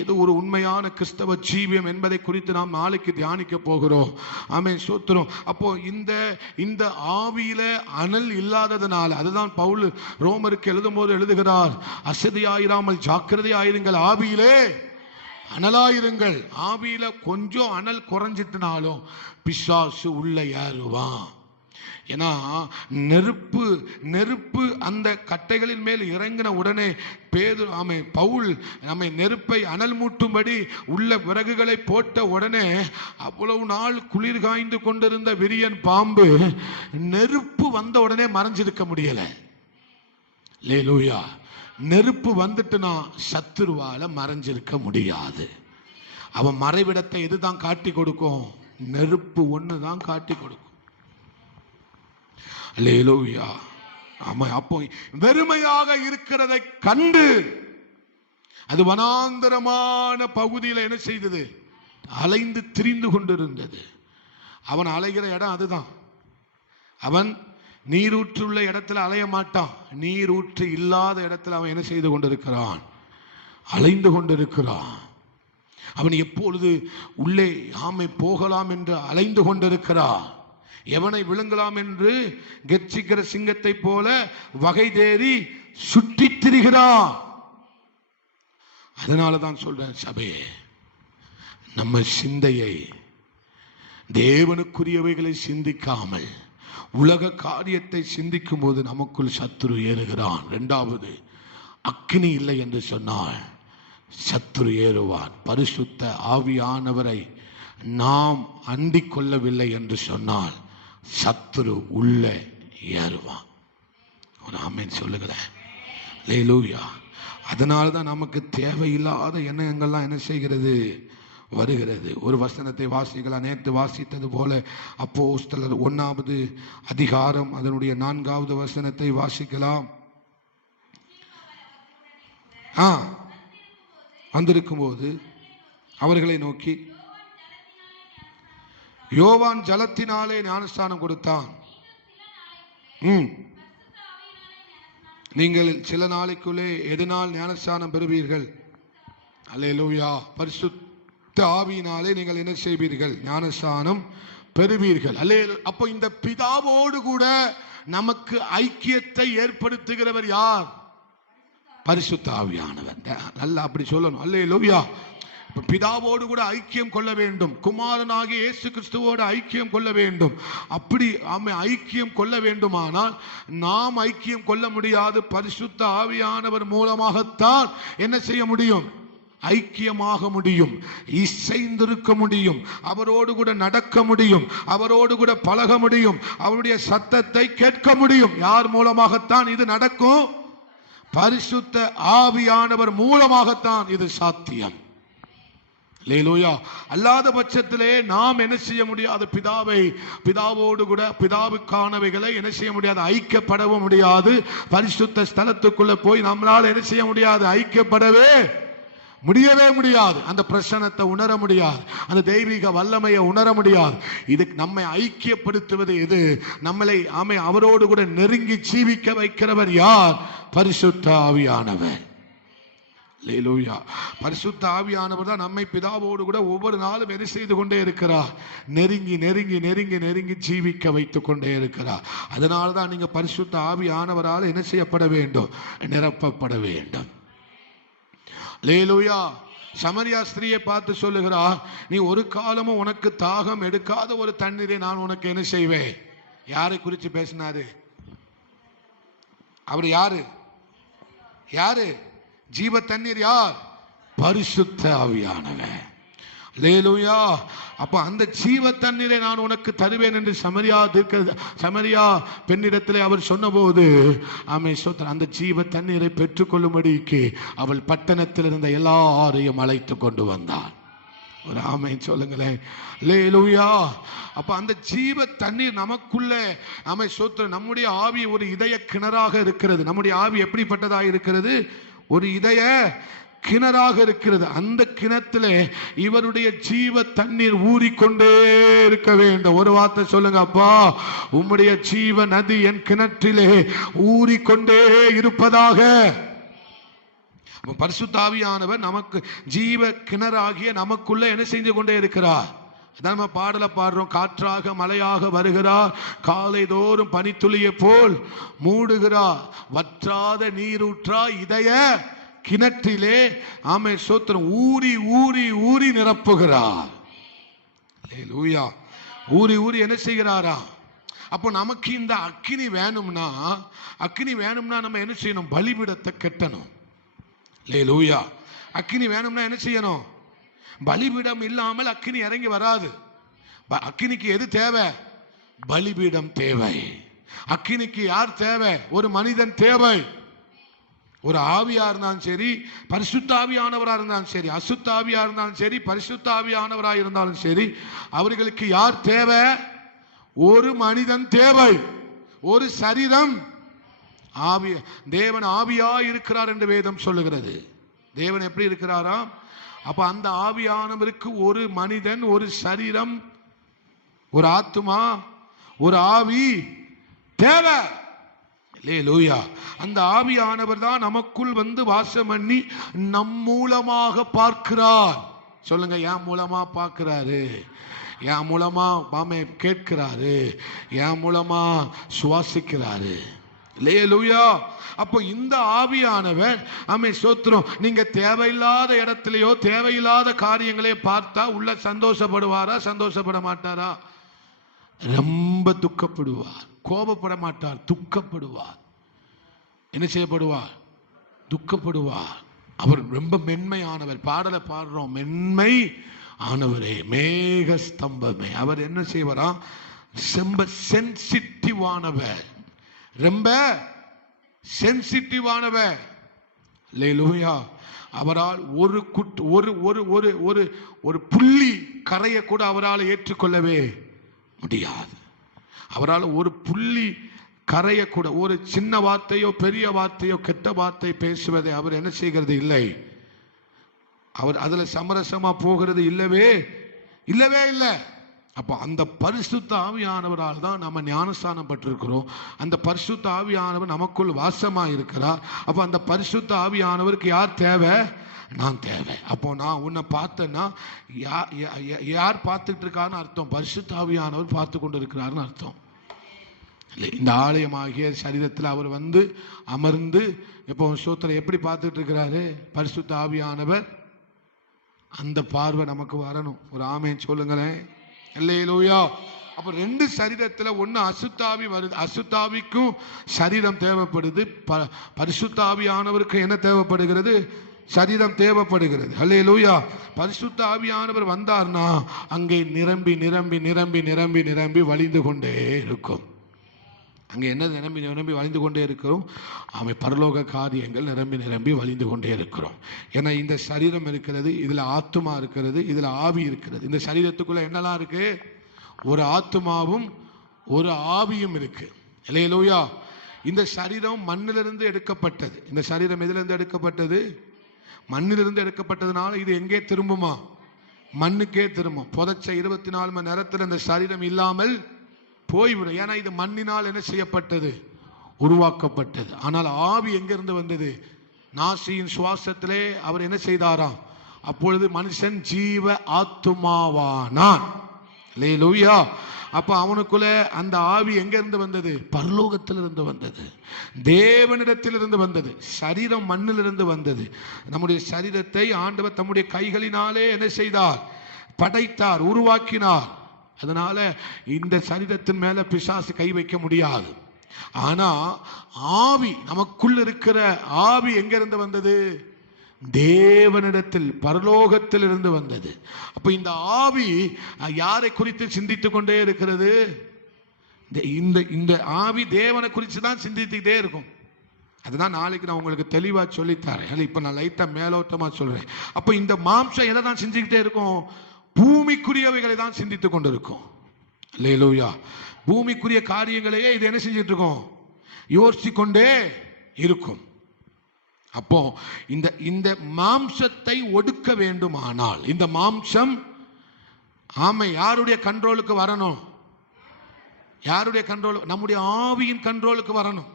இது ஒரு உண்மையான கிறிஸ்தவ ஜீவியம் என்பதை குறித்து நாம் நாளைக்கு தியானிக்க போகிறோம். ஆமென், ஸ்தோத்திரம். அப்போ இந்த ஆவியில அனல் இல்லாததுனால, அதுதான் பவுல் ரோமருக்கு எழுதும் போது எழுதுகிறார், அசதியாயிராமல் ஜாக்கிரதையாயிருங்கள், ஆவியிலே அனலாயிருங்கள். ஆவியில கொஞ்சம் அனல் குறைஞ்சிட்டுனாலும் பிசாசு உள்ள ஏறுவான். ஏன்னா நெருப்பு அந்த கட்டைகளின் மேல் இறங்கின உடனே பவுல் நெருப்பை அனல் மூட்டும்படி உள்ள விறகுகளை போட்ட உடனே அவ்வளவு நாள் குளிர் காய்ந்து கொண்டிருந்த விரியன் பாம்பு நெருப்பு வந்த உடனே மறைஞ்சிருக்க முடியல. லேலூயா. நெருப்பு வந்துட்டுனா சத்துருவால மறைஞ்சிருக்க முடியாது. அவன் மறைவிடத்தை எதுதான் காட்டி கொடுக்கும்? நெருப்பு ஒண்ணுதான் காட்டி கொடுக்கும். அல்லேலூயா. ஆமா. அப்போ வெறுமையாக இருக்கிறதை கண்டு அது வனாந்தரமான பகுதியில் என்ன செய்தது? அலைந்து திரிந்து கொண்டிருந்தது. அவன் அலைகிற இடம் அதுதான். அவன் நீரூற்றுள்ள இடத்துல அலைய மாட்டான். நீரூற்று இல்லாத இடத்துல அவன் என்ன செய்து கொண்டிருக்கிறான்? அலைந்து கொண்டிருக்கிறான். அவன் எப்பொழுது உள்ளே போகலாம் என்று அலைந்து கொண்டிருக்கிறான். எவனை விழுங்கலாம் என்று கெர்ச்சிக்கிற சிங்கத்தை போல வகை தேறி சுற்றித் திரிகிறான். அதனாலதான் சொல்றேன், சபையே, நம்ம சிந்தையை தேவனுக்குரியவைகளை சிந்திக்காமல் உலக காரியத்தை சிந்திக்கும் போது நமக்குள் சத்துரு ஏறுகிறான். 2வது, அக்கினி இல்லை என்று சொன்னால் சத்துரு ஏறுவான். பரிசுத்த ஆவியானவரை நாம் அண்டிக் கொள்ளவில்லை என்று சொன்னால் சத்துரு உள்ள ஏறுவான். ஆமென் சொல்லுங்களேன். அல்லேலூயா. அதனால்தான் நமக்கு தேவையில்லாத எண்ணங்கள்லாம் என்ன செய்கிறது? வருகிறது. ஒரு வசனத்தை வாசிக்கலாம். நேற்று வாசித்தது போல அப்போஸ்தலர் 1வது அதிகாரம் அதனுடைய 4வது வசனத்தை வாசிக்கலாம். வந்திருக்கும் போது அவர்களை நோக்கி, யோவான் ஜலத்தினாலே ஞானஸ்தானம் கொடுத்தான், நீங்கள் சில நாளைக்குள்ளே எதனால் ஞானஸ்தானம் பெறுவீர்கள்? அல்லேலூயா. பரிசுத்த ஆவியினாலே நீங்கள் என்ன செய்வீர்கள்? ஞானஸ்தானம் பெறுவீர்கள். அல்லேலூயா. அப்போ இந்த பிதாவோடு கூட நமக்கு ஐக்கியத்தை ஏற்படுத்துகிறவர் யார்? பரிசுத்த ஆவியானவர். நல்லா அப்படி சொல்லணும். அல்லேலூயா. பிதாவோடு கூட ஐக்கியம் கொள்ள வேண்டும். குமாரனாகிய இயேசு கிறிஸ்துவோடு ஐக்கியம் கொள்ள வேண்டும். அப்படி ஐக்கியம் கொள்ள வேண்டுமானால் நாம் ஐக்கியம் கொள்ள முடியாது. பரிசுத்த ஆவியானவர் மூலமாகத்தான் என்ன செய்ய முடியும்? ஐக்கியமாக முடியும், இசைந்திருக்க முடியும், அவரோடு கூட நடக்க முடியும், அவரோடு கூட பழக முடியும், அவருடைய சத்தத்தை கேட்க முடியும். யார் மூலமாகத்தான் இது நடக்கும்? பரிசுத்த ஆவியானவர் மூலமாகத்தான் இது சாத்தியம். அல்லேலூயா. அல்லாத பட்சத்திலே நாம் என்ன செய்ய முடியாது? பிதாவோடு கூட பிதாவுக்கானவைகளை என்ன செய்ய முடியாது? ஐக்கியப்படவும் முடியாது. பரிசுத்த ஸ்தலத்துக்குள்ள போய் நம்மளால என்ன செய்ய முடியாது? ஐக்கியப்படவே முடியாது. அந்த பிரசன்னத்தை உணர முடியாது. அந்த தெய்வீக வல்லமையை உணர முடியாது. இது நம்மை ஐக்கியப்படுத்துவது எது? நம்மளை அவரோடு கூட நெருங்கி ஜீவிக்க வைக்கிறவர் யார்? பரிசுத்த ஆவியானவர். அல்லேலூயா. பரிசுத்த ஆவியானவர் தான் நம்மை பிதாவோடு கூட ஒவ்வொரு நாளும் என்ன செய்து கொண்டே இருக்கிறார்? நெருங்கி நெருங்கி நெருங்கி நெருங்கி ஜீவிக்க வைத்துக் கொண்டே இருக்கிறார். அதனால தான் நீங்க பரிசுத்த ஆவியானவரால் என்ன செய்யப்பட வேண்டும்? நிரப்பப்பட வேண்டும். அல்லேலூயா. சமரியா ஸ்திரியை பார்த்து சொல்லுகிறார், நீ ஒரு காலமும் உனக்கு தாகம் எடுக்காத ஒரு தண்ணீரை நான் உனக்கு என்ன செய்வேன்? யாரை குறித்து பேசினாரு அவர்? யாரு? ஜீவ தண்ணீர் யார்? பரிசுத்த ஆவியானவர். அல்லேலூயா. அப்ப அந்த ஜீவ தண்ணீரை நான் உனக்கு தருவேன் என்று சமரியா பெண்ணிடத்திலே அவர் சொன்னபோது அந்த ஜீவ தண்ணீரை பெற்றுக்கொள்ளும்படிக்கு அவள் பட்டணத்தில் இருந்த எல்லாரையும் அழைத்து கொண்டு வந்தாள். ஒரு ஆமென் சொல்லுங்களேன். அல்லேலூயா. அப்ப அந்த ஜீவ தண்ணீர் நமக்குள்ள நம்முடைய ஆவி ஒரு இதய கிணறாக இருக்கிறது. நம்முடைய ஆவி எப்படிப்பட்டதாக இருக்கிறது? ஒரு இதய கிணறாக இருக்கிறது. அந்த கிணத்திலே இவருடைய ஜீவ தண்ணீர் ஊறிக்கொண்டே இருக்க வேண்டும். ஒரு வார்த்தை சொல்லுங்க, அப்பா உம்முடைய ஜீவ நதி என் கிணற்றிலே ஊறிக்கொண்டே இருப்பதாக. பரிசுத்த ஆவியானவர் நமக்கு ஜீவ கிணறாகிய நமக்குள்ள என்ன செஞ்சு கொண்டே இருக்கிறார்? நம்ம பாடல பாடுறோம், காற்றாக மழையாக வருகிறார், காலை தோறும் பனித்துளியை போல் மூடுகிறார், வற்றாத நீரூற்றா இதய கிணற்றிலே சோத்திரம் ஊறி ஊறி ஊறி நிரப்புகிறார். அல்லேலூயா. ஊறி ஊறி என்ன செய்கிறாரா? அப்போ நமக்கு இந்த அக்கினி வேணும்னா நம்ம என்ன செய்யணும்? பலிபீடத்தை கட்டணும். அல்லேலூயா. அக்கினி வேணும்னா என்ன செய்யணும்? பலிபீடம் இல்லாமல் அக்கினி இறங்கி வராது. அக்கினிக்கு எது தேவை? பலிபீடம் தேவை. அக்கினிக்கு யார் தேவை? ஒரு மனிதன் தேவை. ஒரு ஆவியா இருந்தாலும் சரி, பரிசுத்த ஆவியானவரா இருந்தாலும் சரி, அசுத்த ஆவியா இருந்தாலும் சரி, பரிசுத்த ஆவியானவரா இருந்தாலும் சரி, அவர்களுக்கு யார் தேவை? ஒரு மனிதன் தேவை. ஒரு சரீரம். தேவன் ஆவியா இருக்கிறார் என்று வேதம் சொல்லுகிறது. தேவன் எப்படி இருக்கிறாரா? அப்ப அந்த ஆவியானவருக்கு ஒரு மனிதன், ஒரு சரீரம், ஒரு ஆத்துமா, ஒரு ஆவி தேவை. அல்லேலூயா. அந்த ஆவியானவர் தான் நமக்குள் வந்து வாசம் பண்ணி நம் மூலமாக பார்க்கிறார். சொல்லுங்க, என் மூலமா பார்க்கிறாரு, என் மூலமா கேட்கிறாரு, என் மூலமா சுவாசிக்கிறாரு. அல்லேலூயா. அப்போ இந்த ஆவியானவர் சோத்திரம், நீங்க தேவையில்லாத இடத்திலேயோ தேவையில்லாத காரியங்களே பார்த்தா உள்ள சந்தோஷப்படுவாரா? சந்தோஷப்பட மாட்டாரா? ரொம்ப துக்கப்படுவார். கோபப்பட மாட்டார், துக்கப்படுவார். என்ன செய்யப்படுவார்? துக்கப்படுவார். அவர் ரொம்ப மென்மையானவர். பாடலை பாடுறோம், மென்மை ஆனவரே, மேக ஸ்தம்பமே. அவர் என்ன செய்வாரா? ரொம்ப சென்சிட்டிவானவர், ரொம்ப சென்சிட்டிவானவர். அல்லேலூயா. அவரால் ஒரு புள்ளி கரையை கூட அவரால் ஏற்றுக்கொள்ளவே முடியாது. அவரால் ஒரு புள்ளி கரைய கூட, ஒரு சின்ன வார்த்தையோ பெரிய வார்த்தையோ கெட்ட வார்த்தை பேசுவதை அவர் என்ன செய்கிறது இல்லை. அவர் அதுல சமரசமா போகிறது இல்லவே இல்லை. அப்போ அந்த பரிசுத்த ஆவியானவரால் தான் நம்ம ஞானஸ்தானம் பெற்றிருக்கிறோம். அந்த பரிசுத்த ஆவியானவர் நமக்குள் வாசமா இருக்கிறார். அப்போ அந்த பரிசுத்த ஆவியானவருக்கு யார் தேவை? நான் தேவை. அப்போ நான் உன்னை பார்த்தேன்னா யார் பார்த்துட்டு இருக்காருன்னு அர்த்தம்? பரிசுத்த ஆவியானவர் பார்த்து கொண்டு இருக்கிறாருன்னு அர்த்தம். இந்த ஆலயமாகிய சரீரத்தில் அவர் வந்து அமர்ந்து இப்போ சோத்திரம் எப்படி பார்த்துட்டு இருக்கிறாரு? பரிசுத்த ஆவியானவர். அந்த பார்வை நமக்கு வரணும். ஒரு ஆமென் சொல்லுங்களேன். அல்லேலூயா. அப்ப ரெண்டு சரீரத்துல ஒண்ணு அசுத்தாவி வருது. அசுத்தாவிக்கும் சரீரம் தேவைப்படுது. பரிசுத்த ஆவியானவருக்கு என்ன தேவைப்படுகிறது? சரீரம் தேவைப்படுகிறது. அல்லேலூயா. பரிசுத்த ஆவியானவர் வந்தார்னா அங்கே நிரம்பி நிரம்பி நிரம்பி நிரம்பி நிரம்பி வழிந்து கொண்டே இருக்கும். அங்கே என்ன நிரம்பி நிரம்பி வழிந்து கொண்டே இருக்கிறோம்? பரலோக காரியங்கள் நிரம்பி நிரம்பி வழிந்து கொண்டே இருக்கிறோம். ஏன்னா இந்த சரீரம் இருக்கிறது, இதில் ஆத்துமா இருக்கிறது, இதில் ஆவி இருக்கிறது. இந்த சரீரத்துக்குள்ள என்னெல்லாம் இருக்கு? ஒரு ஆத்துமாவும் ஒரு ஆவியும் இருக்கு. அல்லேலூயா. இந்த சரீரம் மண்ணிலிருந்து எடுக்கப்பட்டது. இந்த சரீரம் எதிலிருந்து எடுக்கப்பட்டது? மண்ணிலிருந்து எடுக்கப்பட்டதுனால இது எங்கே திரும்புமா? மண்ணுக்கே திரும்பும். புதைச்ச 24 மணி நேரத்தில் இந்த சரீரம் இல்லாமல் போய்விடும். ஏன்னா இது மண்ணினால் என்ன செய்யப்பட்டது? உருவாக்கப்பட்டது. ஆனால் ஆவி எங்கிருந்து வந்தது? நாசியின் சுவாசத்திலே அவர் என்ன செய்தாராம்? அப்பொழுது மனுஷன் ஜீவ ஆத்துமாவானான். அல்லேலூயா. அப்ப அவனுக்குள்ள அந்த ஆவி எங்க இருந்து வந்தது? பரலோகத்திலிருந்து வந்தது, தேவனிடத்திலிருந்து வந்தது. சரீரம் மண்ணிலிருந்து வந்தது. நம்முடைய சரீரத்தை ஆண்டவர் தம்முடைய கைகளினாலே என்ன செய்தார்? படைத்தார், உருவாக்கினார். அதனால இந்த சரீரத்தின் மேல பிசாசு கை வைக்க முடியாது. ஆனா ஆவி, நமக்குள் இருக்கிற ஆவி எங்க இருந்து வந்தது? தேவனிடத்தில், பரலோகத்தில் இருந்து வந்தது. அப்ப இந்த ஆவி யாரை குறித்து சிந்தித்துக் கொண்டே இருக்கிறது? இந்த ஆவி தேவனை குறித்து தான் சிந்தித்துக்கிட்டே இருக்கும். அதுதான் நாளைக்கு நான் உங்களுக்கு தெளிவா சொல்லித்தரேன். இப்ப நான் லைட்டா மேலோட்டமா சொல்றேன். அப்ப இந்த மாம்சம் எதை தான் சிந்திக்கிட்டே இருக்கும்? பூமிக்குரியவைகளை தான் சிந்தித்துக் கொண்டிருக்கும். அல்லேலூயா. பூமிக்குரிய காரியங்களையே இது என்ன செஞ்சிட்டு இருக்கும்? யோசித்துக் கொண்டே இருக்கும். அப்போ இந்த மாம்சத்தை ஒடுக்க வேண்டுமானால் இந்த மாம்சம் யாருடைய கண்ட்ரோலுக்கு வரணும்? யாருடைய கண்ட்ரோல்? நம்முடைய ஆவியின் கண்ட்ரோலுக்கு வரணும்.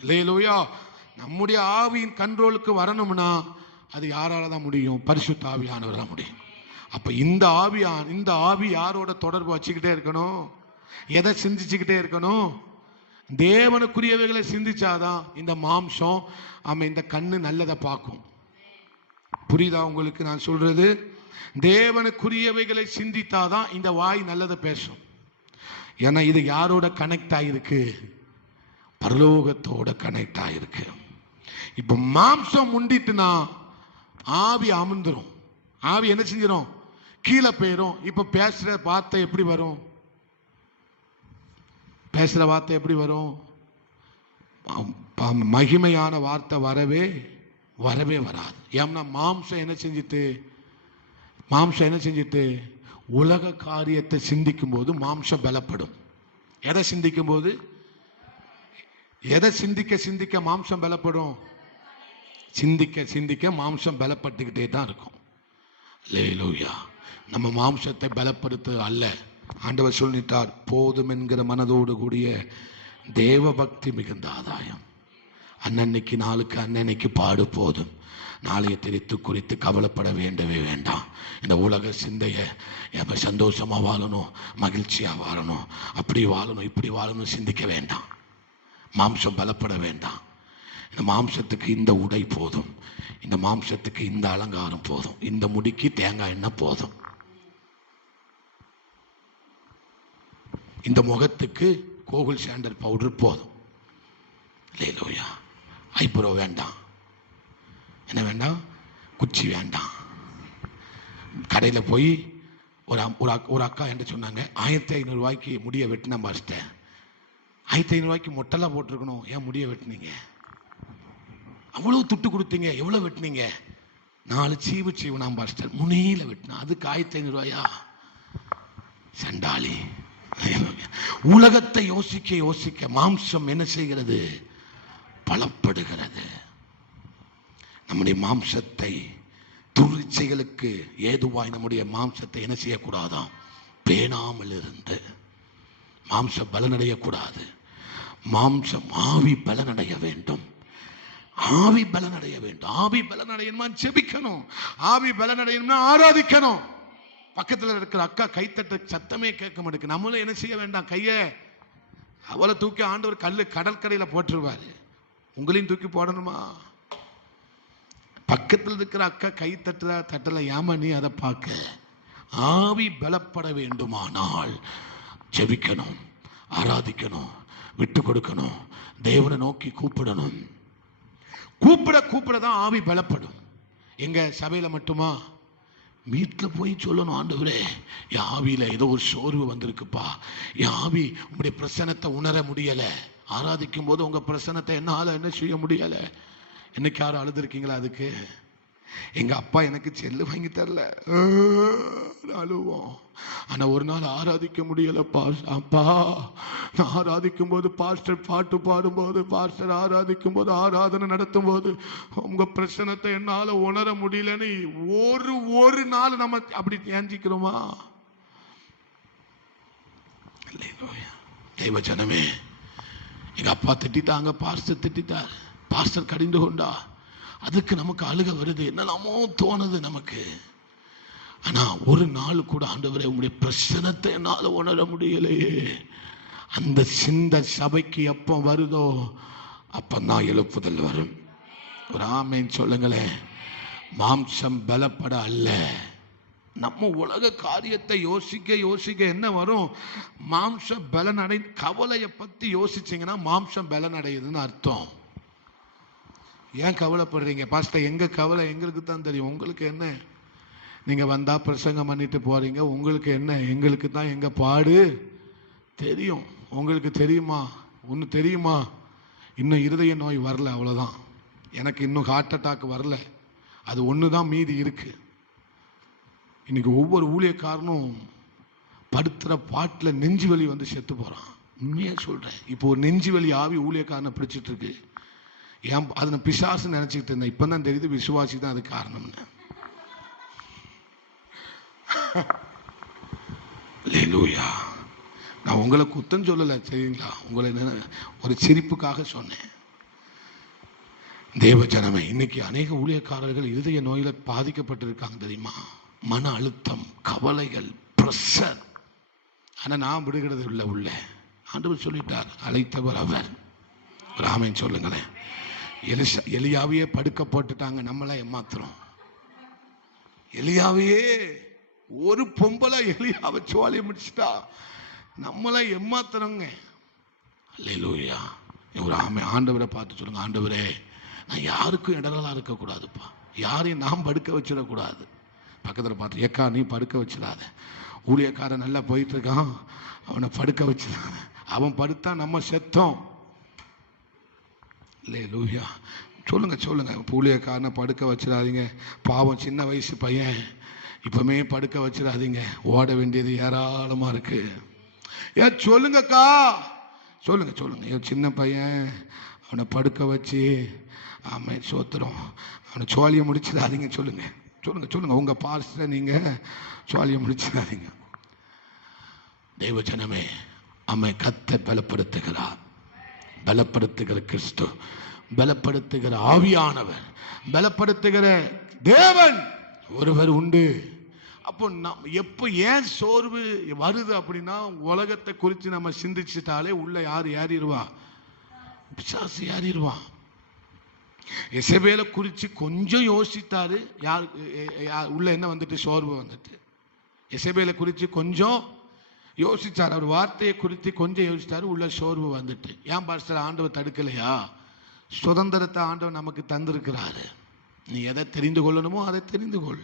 அல்லேலூயா. நம்முடைய ஆவியின் கண்ட்ரோலுக்கு வரணும்னா அது யாரால தான் முடியும்? பரிசுத்த ஆவியானவர் தான் முடியும். அப்ப இந்த ஆவி யாரோட தொடர்பு வச்சுக்கிட்டே இருக்கணும்? எதை சிந்திச்சுக்கிட்டே இருக்கணும்? தேவனுக்குரியவைகளை சிந்திச்சாதான் இந்த மாம்சம் இந்த கண்ணு நல்லதை பார்க்கும். புரியுதா உங்களுக்கு நான் சொல்றது? தேவனுக்குரியவைகளை சிந்தித்தாதான் இந்த வாய் நல்லதை பேசும். ஏன்னா இது யாரோட கனெக்ட் ஆயிருக்கு? பரலோகத்தோட கனெக்ட் ஆயிருக்கு. இப்ப மாம்சம் முண்டிட்டுனா ஆவி அமர்ந்துரும். ஆவி என்ன செஞ்சிடும்? கீழே போயிரும். இப்ப பேசுற வார்த்தை எப்படி வரும்? பேசுற வார்த்தை எப்படி வரும்? மகிமையான வார்த்தை வரவே வராது. ஏன்னா மாம்சம் என்ன செஞ்சிட்டு உலக காரியத்தை சிந்திக்கும் போது மாம்சம் பலப்படும். எதை சிந்திக்கும் போது? எதை சிந்திக்க மாம்சம் பலப்படும்? சிந்திக்க மாம்சம் பலப்பட்டுக்கிட்டே தான் இருக்கும். அல்லேலூயா. நம்ம மாம்சத்தை பலப்படுத்த அல்ல. ஆண்டவர் சொல்லிட்டார், போதும் என்கிற மனதோடு கூடிய தேவ பக்தி மிகுந்த ஆதாயம். அன்னன்னைக்கு நாளுக்கு அன்னன்னைக்கு பாடு போதும். நாளைய தெரித்து குறித்து கவலைப்பட வேண்டவே வேண்டாம். இந்த உலக சிந்தையை சந்தோஷமா வாழணும், மகிழ்ச்சியா வாழணும், அப்படி வாழணும், இப்படி வாழணும் சிந்திக்க வேண்டாம். மாம்சம் பலப்பட வேண்டாம். இந்த மாம்சத்துக்கு இந்த உடை போதும், இந்த மாம்சத்துக்கு இந்த அலங்காரம் போதும், இந்த முடிக்கு தேங்காய் எண்ணெய் போதும், இந்த முகத்துக்கு கோகுல் சாண்டல் பவுடர் போதும். அல்லேலூயா. ஐப்ரோ வேண்டாம். என்ன வேண்டாம்? குச்சி வேண்டாம். கடையில் போய் ஒரு அக்கா என்ன சொன்னாங்க, 1500 ரூபாய்க்கு முடிய வெட்டின பாஸ்டர். 1500 ரூபாய்க்கு மொட்டெல்லாம் போட்டிருக்கணும், ஏன் முடிய வெட்டினீங்க? அவ்வளவு துட்டு கொடுத்தீங்க, எவ்வளவு வெட்டினீங்க? 4 சீவுனா பாஸ்டர், முனையில வெட்டினா, அதுக்கு 1500 ரூபாயா? சண்டாளி. உலகத்தை யோசிக்க மாம்சம் என்ன செய்கிறது? பலப்படுகிறது. நம்முடைய மாம்சத்தை துரிச்சைகளுக்கு ஏதுவாய் நம்முடைய மாம்சத்தை என்ன செய்யக்கூடாதாம்? பேணாமல் இருந்து மாம்சம் பலனடையக்கூடாது. மாம்சம் ஆவி பலனடைய வேண்டும். ஆவி பலனடைய வேண்டும். ஆவி பலனடையணுமா? ஜெபிக்கணும். ஆவி பலனடையணும்னா ஆராதிக்கணும். பக்கத்தில் இருக்கிற அக்கா கைத்தட்ட சத்தமே கேட்க மாட்டேங்குது. நம்மளும் என்ன செய்ய வேண்டாம்? கைய அவளை தூக்கி ஆண்டவர் கடற்கரையில போட்டுருவாரு. உங்களையும் தூக்கி போடணுமா? பக்கத்தில் இருக்கிற அக்கா கை தட்டல ஏமா நீ அதை பார்க்க? ஆவி பலப்பட வேண்டுமானால் ஜெபிக்கணும், ஆராதிக்கணும், விட்டு கொடுக்கணும், தேவனை நோக்கி கூப்பிடணும். கூப்பிட தான் ஆவி பலப்படும். எங்க சபையில மட்டுமா? வீட்டில் போய் சொல்லணும், ஆண்டவரே என் ஆவியில ஏதோ ஒரு சோர்வு வந்திருக்குப்பா, என் ஆவி உங்களுடைய பிரசன்னத்தை உணர முடியல, ஆராதிக்கும் போது உங்க பிரசன்னத்தை என்னால என்ன செய்ய முடியல. என்னைக்கு யாரும் அழுதுருக்கீங்களா? அதுக்கு எங்க அப்பா எனக்கு செல்லு வாங்கி தரல அழுவோம். ஆனா ஒரு நாள் ஆராதிக்க முடியலப்பா, அப்பா நான் ஆராதிக்கும் போது பாஸ்டர் பாட்டு பாடும்போது, பாஸ்டர் ஆராதிக்கும் போது, ஆராதனை நடத்தும் போது உங்க பிரச்சனத்தை என்னால உணர முடியலன்னு ஒரு நாள் நம்ம அப்படி ஏஞ்சிக்கிறோமா? தெய்வ ஜனமே, எங்க அப்பா திட்டாங்க, பாஸ்டர் திட்டார், பாஸ்டர் கடிந்து கொண்டா, அதுக்கு நமக்கு அழுக வருது, என்னெல்லாமோ தோணுது நமக்கு. ஆனா ஒரு நாள் கூட ஆண்டவரே உங்களுடைய பிரச்சனத்தை என்னால உணர முடியலையே. அந்த சிந்த சபைக்கு எப்போ வருதோ அப்பந்தான் எழுப்புதல் வரும். ஒரு ஆமேன் சொல்லுங்களேன். மாம்சம் பலப்பட அல்ல. நம்ம உலக காரியத்தை யோசிக்க என்ன வரும்? மாம்சம் பலனடை. கவலையை பத்தி யோசிச்சீங்கன்னா மாம்சம் பலனடையுதுன்னு அர்த்தம். ஏன் கவலைப்படுறீங்க? பாஸ்டர் எங்க கவலை எங்களுக்கு தான் தெரியும், உங்களுக்கு என்ன? நீங்க வந்தா பிரசங்கம் பண்ணிட்டு போறீங்க, உங்களுக்கு என்ன? எங்களுக்கு தான் எங்க பாடு தெரியும். உங்களுக்கு தெரியுமா? ஒன்று தெரியுமா? இன்னும் இருதய நோய் வரல, அவ்வளோதான். எனக்கு இன்னும் ஹார்ட் அட்டாக் வரல, அது ஒன்று தான் மீதி இருக்கு. இன்னைக்கு ஒவ்வொரு ஊழியக்காரனும் படுத்துற பாட்டில் நெஞ்சு வலி வந்து செத்து போறான். உண்மையா சொல்றேன். இப்போ ஒரு நெஞ்சு வலி ஆவி ஊழியக்காரனை பிடிச்சிட்டு இருக்கு. ஏன் அது பிசாசு நினைச்சிட்டு இருந்தேன், இப்பதான் தெரியுது விசுவாசி தான் அது காரணம்னு. நான் உங்களை குத்தம் சொல்லல, சரிங்களா? உங்களை ஒரு சிரிப்புக்காக சொன்னேன். தேவ ஜனமே, இன்னைக்கு அநேக ஊழியக்காரர்கள் இருதய நோயில பாதிக்கப்பட்டிருக்காங்க தெரியுமா? மன அழுத்தம், கவலைகள், பிரஷர். ஆனா நான் விடுகிறது இல்லை. உள்ள ஆண்டவர் சொல்லிட்டார், அழைத்தவர் அவர். ராமன் சொல்லுங்களேன். எலியாவையே படுக்க போட்டுட்டாங்க, நம்மள ஏமாத்துறோம். எலியாவையே ஒரு பொம்பளை எலியாவை சோழிய முடிச்சுட்டா, நம்மள ஏமாத்துறோங்க. அல்லேலூயா. ஒரு ஆண்டவரை பார்த்து சொல்லுங்க, ஆண்டவரே நான் யாருக்கும் இடரலா இருக்கக்கூடாதுப்பா, யாரையும் நாம் படுக்க வச்சிடக்கூடாது. பக்கத்தில் பார்த்து, ஏக்கா நீ படுக்க வச்சிடாத, ஊழியக்காரன் நல்லா போயிட்டு இருக்கான், அவனை படுக்க வச்சிடாத, அவன் படுத்தா நம்ம செத்தோம். அல்லேலூயா. சொல்லுங்க. ஊழியக்காரனை படுக்க வச்சிடாதீங்க, பாவம் சின்ன வயசு பையன், இப்பவுமே படுக்க வச்சிடாதீங்க, ஓட வேண்டியது ஏராளமா இருக்கு. ஏன் சொல்லுங்கக்கா, சொல்லுங்க. சின்ன பையன், அவனை படுக்க வச்சு ஆமை சோத்துறோம், அவனை சோழியை முடிச்சிடாதீங்க. சொல்லுங்க. உங்க பாஸ்டரை நீங்க சோழியை முடிச்சிடாதீங்க. தெய்வ ஜனமே, அம்மை கர்த்தர் பலப்படுத்துகிறார். பலப்படுத்துகிற கிறிஸ்து, பலப்படுத்துகிற ஆவியானவர், பலப்படுத்துகிற தேவன் ஒருவர் உண்டு. அப்போ எப்போ ஏன் சோர்வு வருது அப்படின்னா, உலகத்தை குறித்து நம்ம சிந்திச்சுட்டாலே உள்ள யார் ஏறிடுவா? பிசாசு ஏறிடுவான். எசபேலை குறித்து கொஞ்சம் யோசித்தாரு, யார் உள்ள என்ன வந்துட்டு? சோர்வு வந்துட்டு. எசபேலை குறித்து கொஞ்சம் யோசிச்சார், அவர் வார்த்தையை குறித்து கொஞ்சம் யோசிச்சாரு, உள்ள சோர்வு வந்துட்டு. ஏன் பாஸ்டர் ஆண்டவர் தடுக்கலையா? சுதந்திரத்தை ஆண்டவர் நமக்கு தந்திருக்கிறாரு. நீ எதை தெரிந்து கொள்ளணுமோ அதை தெரிந்து கொள்.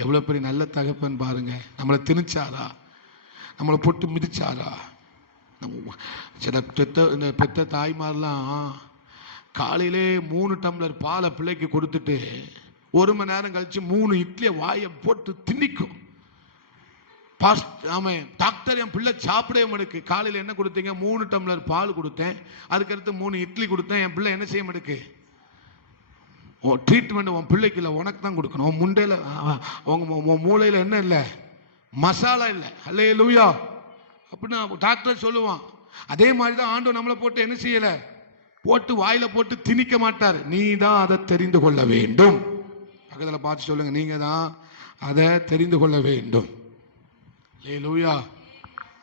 எவ்வளவு பெரிய நல்ல தகப்பன் பாருங்க. நம்மளை திணிச்சாரா? நம்மளை போட்டு மிதிச்சாரா? சில பெத்த தாய்மாரெல்லாம் காலையிலே 3 டம்ளர் பாலை பிள்ளைக்கு கொடுத்துட்டு 1 மணி நேரம் கழிச்சு 3 இட்லியை வாயை போட்டு திணிக்கும். டாக்டர், என் பிள்ளை சாப்பிடவே மாட்டுக்கு. காலையில் என்ன கொடுத்தீங்க? 3 டம்ளர் பால் கொடுத்தேன், அதுக்கடுத்து 3 இட்லி கொடுத்தேன். என் பிள்ளை என்ன செய்ய மாட்டுக்கு? ட்ரீட்மெண்ட் உன் பிள்ளைக்கு இல்லை, உனக்கு தான் கொடுக்கணும். உன் முண்டையில், உன் மூளையில் என்ன இல்லை? மசாலா இல்லை. அல்லேலூயா. அப்படின்னு டாக்டர் சொல்லுவான். அதே மாதிரி தான் ஆண்டவர் நம்மளை போட்டு என்ன செய்யலை? போட்டு வாயில போட்டு திணிக்க மாட்டார். நீ தான் அதை தெரிந்து கொள்ள வேண்டும். பக்கத்தில் பார்த்து சொல்லுங்க, நீங்க தான் அதை தெரிந்து கொள்ள வேண்டும். அல்லேலூயா.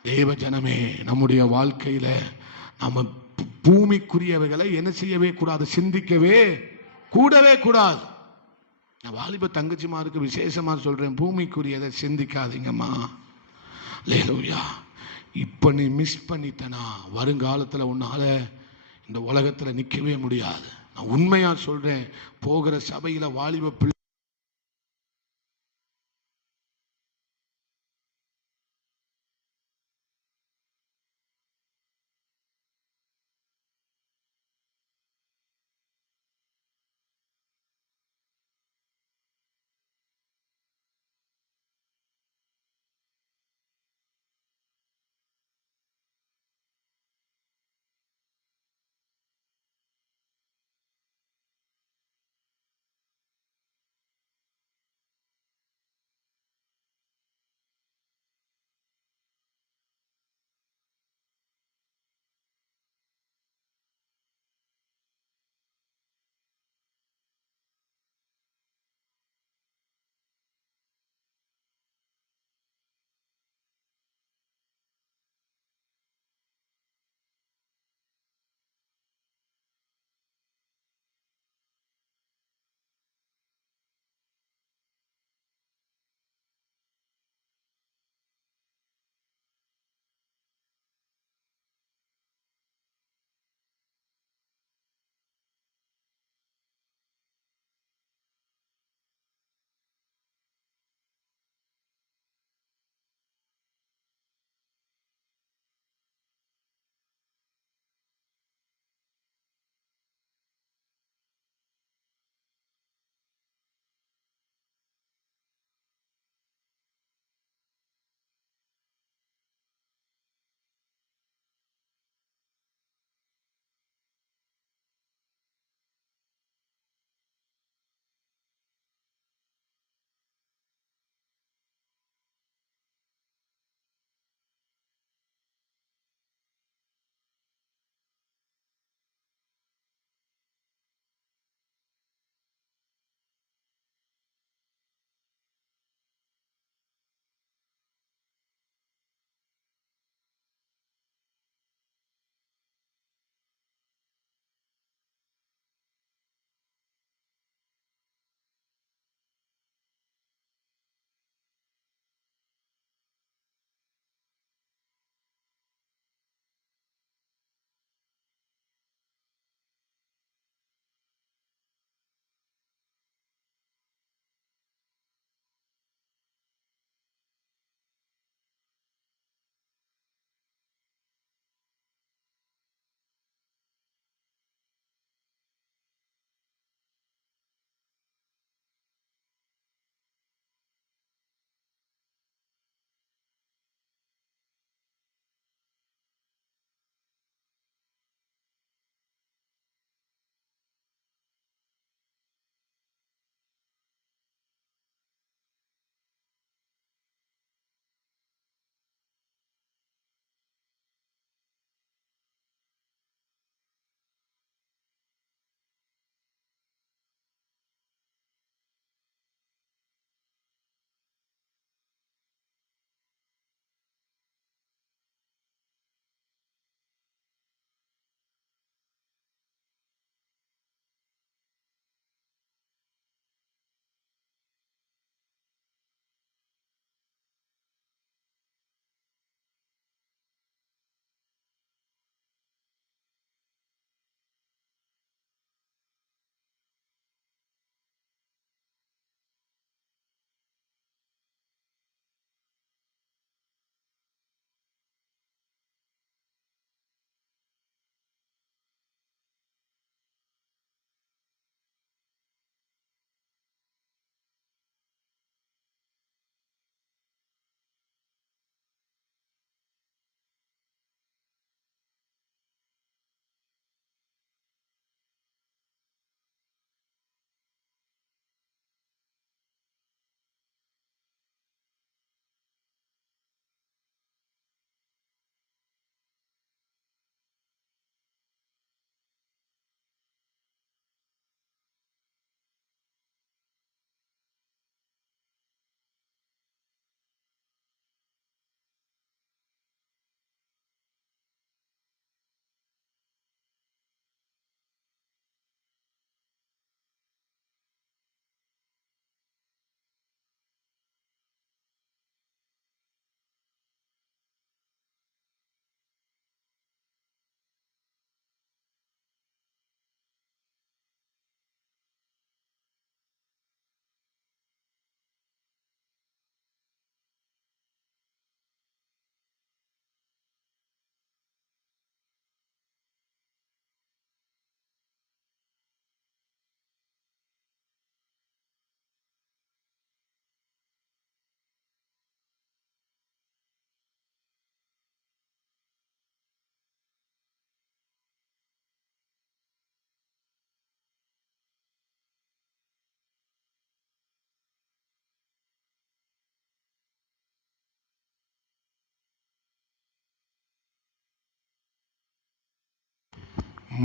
தேவ ஜனமே, நம்முடைய வாழ்க்கையில நம்ம பூமிக்குரியவைகளை என்ன செய்யவே கூடாது, சிந்திக்கவே கூடவே கூடாது. நான் வாலிப தங்கச்சிமாருக்கு விசேஷமா சொல்றேன், பூமிக்குரியதை சிந்திக்காதீங்கம்மா. அல்லேலூயா. இப்ப நீ மிஸ் பண்ணிட்டனா வருங்காலத்துல உன்னால இந்த உலகத்துல நிக்கவே முடியாது. நான் உண்மையா சொல்றேன், போகிற சபையில வாலிப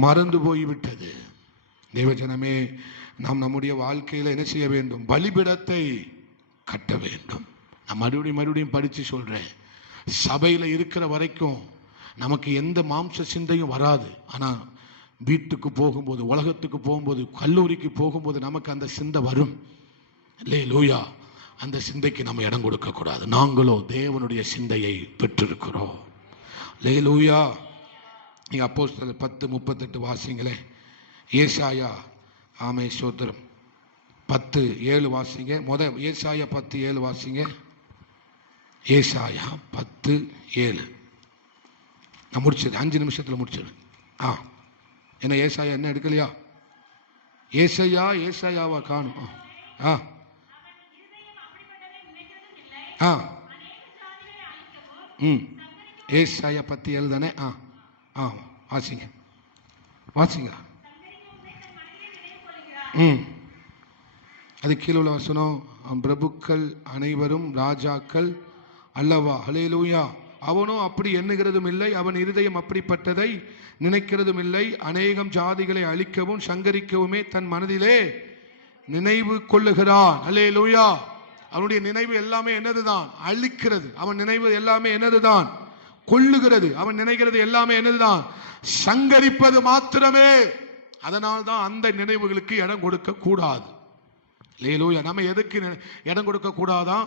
மறந்து போய்விட்டது. தேவஜனமே, நாம் நம்முடைய வாழ்க்கையில் என்ன செய்ய வேண்டும்? பலிபீடத்தை கட்ட வேண்டும். நான் மறுபடியும் படித்து சொல்கிறேன். சபையில் இருக்கிற வரைக்கும் நமக்கு எந்த மாம்ச சிந்தையும் வராது. ஆனால் வீட்டுக்கு போகும்போது, உலகத்துக்கு போகும்போது, கல்லூரிக்கு போகும்போது நமக்கு அந்த சிந்தை வரும். அல்லேலூயா. அந்த சிந்தைக்கு நம்ம இடம் கொடுக்கக்கூடாது. நாங்களோ தேவனுடைய சிந்தையை பெற்றிருக்கிறோம். அல்லேலூயா. நீங்கள் அப்போஸ்தலர் 10:38 வாசிங்களே. ஏசாயா, ஆமே ஸ்தோத்திரம், 10:7 வாசிங்க. ஏசாயா 10:7 வாசிங்க. ஏசாயா 10:7. நான் முடிச்சது 5 நிமிஷத்தில் முடிச்சிடு. என்ன ஏசாயா என்ன எடுக்கலையா? ஏசாயாவா காணும். ஏசாயா 10:7 தானே? வாசிங்க. அது கீழே உள்ள வசனம். பிரபுக்கள் அனைவரும் ராஜாக்கள் அல்லவா? ஹல்லேலூயா. அவனோ அப்படி எண்ணுகிறதும் இல்லை, அவன் இருதயம் அப்படிப்பட்டதை நினைக்கிறதும் இல்லை. அநேகம் ஜாதிகளை அழிக்கவும் சங்கரிக்கவுமே தன் மனதிலே நினைவு கொள்ளுகிறான். ஹல்லேலூயா. அவனுடைய நினைவு எல்லாமே என்னதுதான்? அழிக்கிறது. அவன் நினைவு எல்லாமே என்னதுதான்? கொள்ளுகிறது. அவன் நினைக்கிறது எல்லாமே என்னதுதான்? சங்கரிப்பது மாத்திரமே. அதனால்தான் அந்த நினைவுகளுக்கு இடம் கொடுக்க கூடாது. அல்லேலூயா. நம்ம எதுக்கு இடம் கொடுக்க கூடாதான்?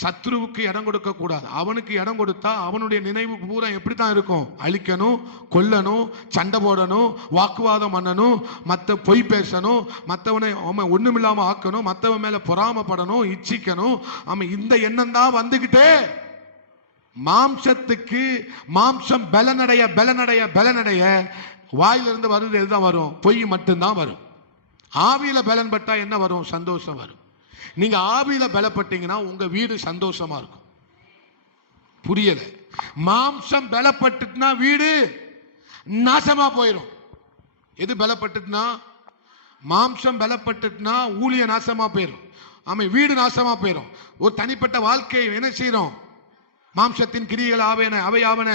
சத்ருவுக்கு இடம் கொடுக்க கூடாது. அவனுக்கு இடம் கொடுத்தா அவனுடைய நினைவு பூரா எப்படி தான் இருக்கும்? அழிக்கணும், கொல்லணும், சண்டை போடணும், வாக்குவாதம் பண்ணணும், மற்ற பொய் பேசணும், மற்றவனை அவன் ஒண்ணுமில்லாம ஆக்கணும், மற்றவன் மேல பொறாமப்படணும், இச்சிக்கணும். அவன் இந்த எண்ணம் தான் வந்துகிட்டே. மாம்சத்துக்கு மாம்சம் பலனடைய வாயிலிருந்து வருது எதுதான் வரும்? பொய் மட்டும்தான் வரும். ஆவியில பலன் பட்டா என்ன வரும்? சந்தோஷம் வரும். நீங்க ஆவியில பலப்பட்டீங்கன்னா உங்க வீடு சந்தோஷமா இருக்கும். புரியல? மாம்சம் பலப்பட்டுனா வீடு நாசமா போயிடும். எது பலப்பட்டுனா? மாம்சம் பலப்பட்டுனா ஊழிய நாசமா போயிடும். ஆமா, வீடு நாசமா போயிடும். ஒரு தனிப்பட்ட வாழ்க்கையை என்ன செய்யறோம்? மாம்சத்தின் கிரியைகள் அவையாவன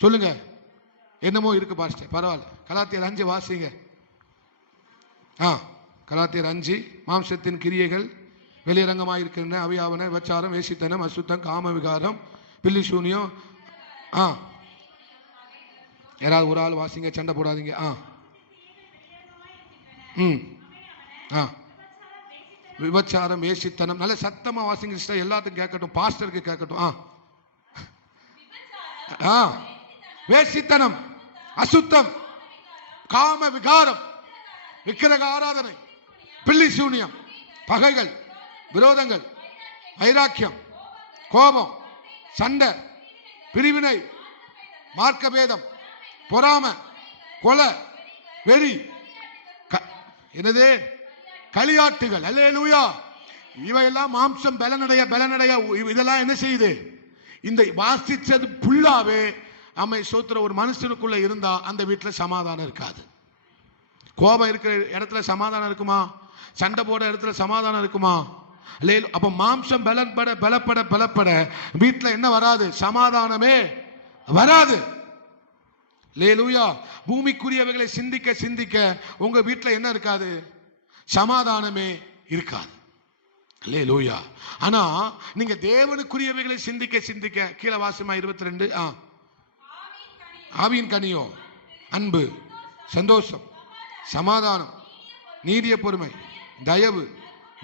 சொல்லுங்க. என்னமோ இருக்கு பாஸ்டர், பரவாயில்ல. கலாத்தியர் 5 வாசிங்க. கலாத்தியர் 5. மாம்சத்தின் கிரியைகள் வெளியரங்கமாக இருக்கின்றன. அவையாவன விபச்சாரம், வேசித்தனம், அசுத்தம், காம விகாரம், பில்லி சூனியம். யாராவது ஒரு ஆள் வாசிங்க, சண்டை போடாதீங்க. விபச்சாரம், வேசித்தனம். நல்ல சத்தமா வாசிங்க சிஸ்டர், எல்லாத்துக்கும் கேட்கட்டும், பாஸ்டருக்கு கேட்கட்டும். வேசித்தனம், அசுத்தம், காம விகாரம், விக்கிரக ஆராதனை, பில்லி சூனியம், பகைகள், விரோதங்கள், வைராக்கியம், கோபம், சண்டை, பிரிவினை, மார்க்கபேதம், பொறாமை, கொலை, வெறி, என்னது களியாட்டுகள். அல்லேலூயா. இவையெல்லாம் மாம்சம் பலனடைய இதெல்லாம் என்ன செய்யுது? இந்த வாசிச்சது புல்லாவே அம்மை சோத்திர ஒரு மனுஷனுக்குள்ள இருந்தா அந்த வீட்டுல சமாதானம் இருக்காது. கோபம் இருக்கிற இடத்துல சமாதானம் இருக்குமா? சண்டை போட இடத்துல சமாதானம் இருக்குமா? அப்ப மாம்சம் பலப்பட வீட்டுல என்ன வராது? சமாதானமே வராது. அல்லேலூயா. பூமிக்குரியவைகளை சிந்திக்க உங்க வீட்டுல என்ன இருக்காது? சமாதானமே இருக்காது. அல்லேலூயா. ஆனா நீங்க தேவனுக்குரியவைகளை சிந்திக்க கீழே வாசிமா 22. ஆவியின் கனியோ அன்பு, சந்தோஷம், சமாதானம், நீடிய பொறுமை, தயவு,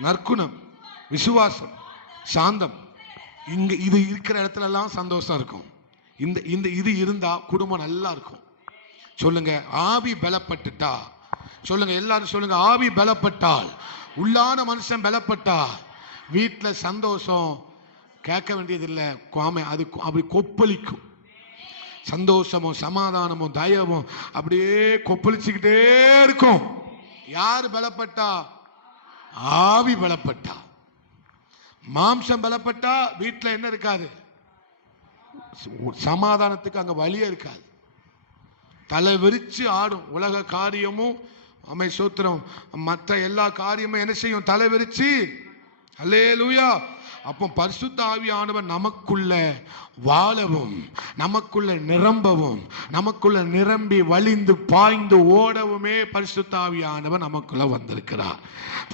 நற்குணம், விசுவாசம், சாந்தம். இங்க இது இருக்கிற இடத்துல எல்லாம் சந்தோஷம் இருக்கும். இது இருந்தா குடும்பம் நல்லா இருக்கும். சொல்லுங்க, ஆவி பலப்பட்டுட்டா. சொல்லுங்க, எல்லாரும் சொல்லுங்க, ஆவி பலப்பட்டால், உள்ளான மனுஷன் பலப்பட்டா வீட்டுல சந்தோஷம் கேட்க வேண்டியதில்லை. அது அப்படி கொப்பளிக்கும். சந்தோஷமும் சமாதானமும் தயவும் அப்படியே கொப்பளிச்சுக்கிட்டே இருக்கும். யாரு பலப்பட்டா? ஆவி பலப்பட்டா. மாம்சம் பலப்பட்டா வீட்டுல என்ன இருக்காது? சமாதானத்துக்கு அங்க வழியே இருக்காது. தலை விரிச்சு ஆடும். உலக காரியமும் அமை சோத்திரம் மற்ற எல்லா காரியமும் என்ன செய்யும்? தலை விரிச்சு. அல்லேலூயா. அப்போ பரிசுத்த ஆவியானவர் நமக்குள்ள வாழவும், நமக்குள்ள நிரம்பவும், நமக்குள்ள நிரம்பி வழிந்து பாய்ந்து ஓடவுமே பரிசுத்த ஆவியானவர் நமக்குள்ள வந்திருக்கிறார்.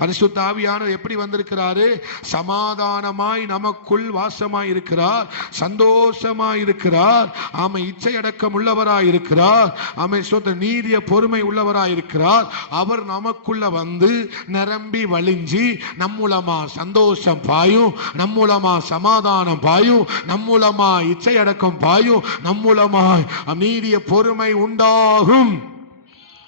பரிசுத்த ஆவியானவர் எப்படி வந்திருக்கிறாரு? சமாதானமாய் நமக்குள் வாசமாய் இருக்கிறார், சந்தோஷமாய் இருக்கிறார், ஆமை இச்சையடக்கம் உள்ளவராய் இருக்கிறார், ஆமை சொத்த நீதிய பொறுமை உள்ளவராய் இருக்கிறார். அவர் நமக்குள்ள வந்து நிரம்பி வழிஞ்சி நம்மூலமா சந்தோஷம் பாயும், நம்மூலமா சமாதானம் பாயும், நம்மூலமா இச்சை அடக்கம் பாயும், நம்மூலமாய் நீடிய பொறுமை உண்டாகும்.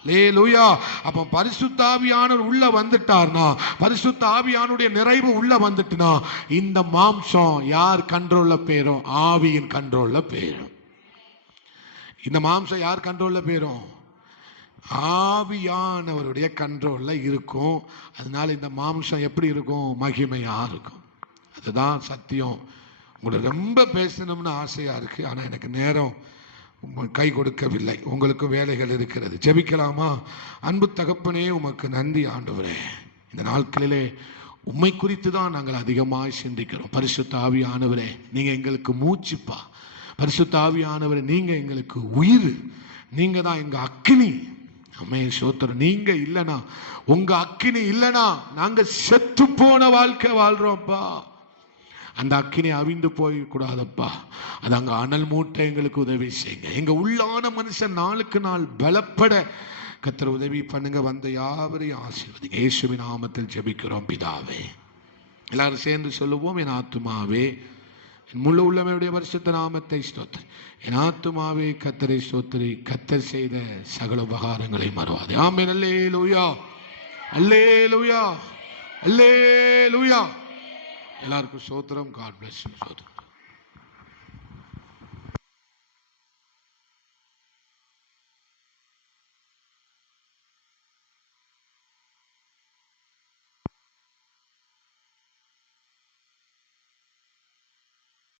அல்லேலூயா. அப்ப பரிசுத்த ஆவியானவர் உள்ள வந்துட்டார்னா, பரிசுத்த ஆவியானுடைய நிறைவு உள்ள வந்துட்டுனா, இந்த மாம்சம் யார் கண்ட்ரோல்ல போயிரும்? ஆவியின் கண்ட்ரோல்ல போயிரும். இந்த மாம்சம் யார் கண்ட்ரோல்ல போயிரும்? ஆவியானவருடைய கண்ட்ரோல்ல இருக்கும். அதனால இந்த மாம்சம் எப்படி இருக்கும்? மகிமையா இருக்கும். அதுதான் சத்தியம். உங்களை ரொம்ப பேசணும்னு ஆசையா இருக்கு, ஆனா எனக்கு நேரம் கை கொடுக்கவில்லை. உங்களுக்கு வேலைகள் இருக்கிறது. ஜெபிக்கலாமா? அன்பு தகப்பனே, உமக்கு நன்றி ஆண்டவரே. இந்த நாட்களிலே உம்மை குறித்து தான் நாங்கள் அதிகமாய் சிந்திக்கிறோம். பரிசுத்த ஆவியானவரே, நீங்க எங்களுக்கு மூச்சுப்பா. பரிசுத்த ஆவியானவரே, நீங்க எங்களுக்கு உயிர், நீங்க தான் எங்க அக்கினி. அம்மே சோத்திரம். நீங்க இல்லனா, உங்க அக்கினி இல்லனா நாங்க செத்து போன வாழ்க்கை வாழ்றோம்ப்பா. அந்த அக்கினி அவிந்து போய் கூடாதப்பா. அது அங்க அனல் மூட்டை எங்களுக்கு உதவி செய்யுங்க. எங்க உள்ளான மனுஷன் நாளுக்கு நாள் பலப்பட கர்த்தர் உதவி பண்ணுங்க. வந்த யாவரையும் ஆசீர்வதிங்க. இயேசுவின் நாமத்தில் ஜெபிக்கிறோம் பிதாவே. எல்லாரும் சேர்ந்து சொல்லுவோம். என் ஆத்துமாவே என் முழு உள்ளமையுடைய பரிசுத்த நாமத்தை ஸ்தோத்திரி. என் ஆத்துமாவே கர்த்தரை ஸ்தோத்திரி. கர்த்தர் செய்த சகல உபகாரங்களை மறவாதே. ஆமென். அல்லேலூயா, அல்லேலூயா, அல்லேலூயா. எல்லாருக்கும் ஸ்தோத்திரம். God bless you. ஸ்தோத்திரம்.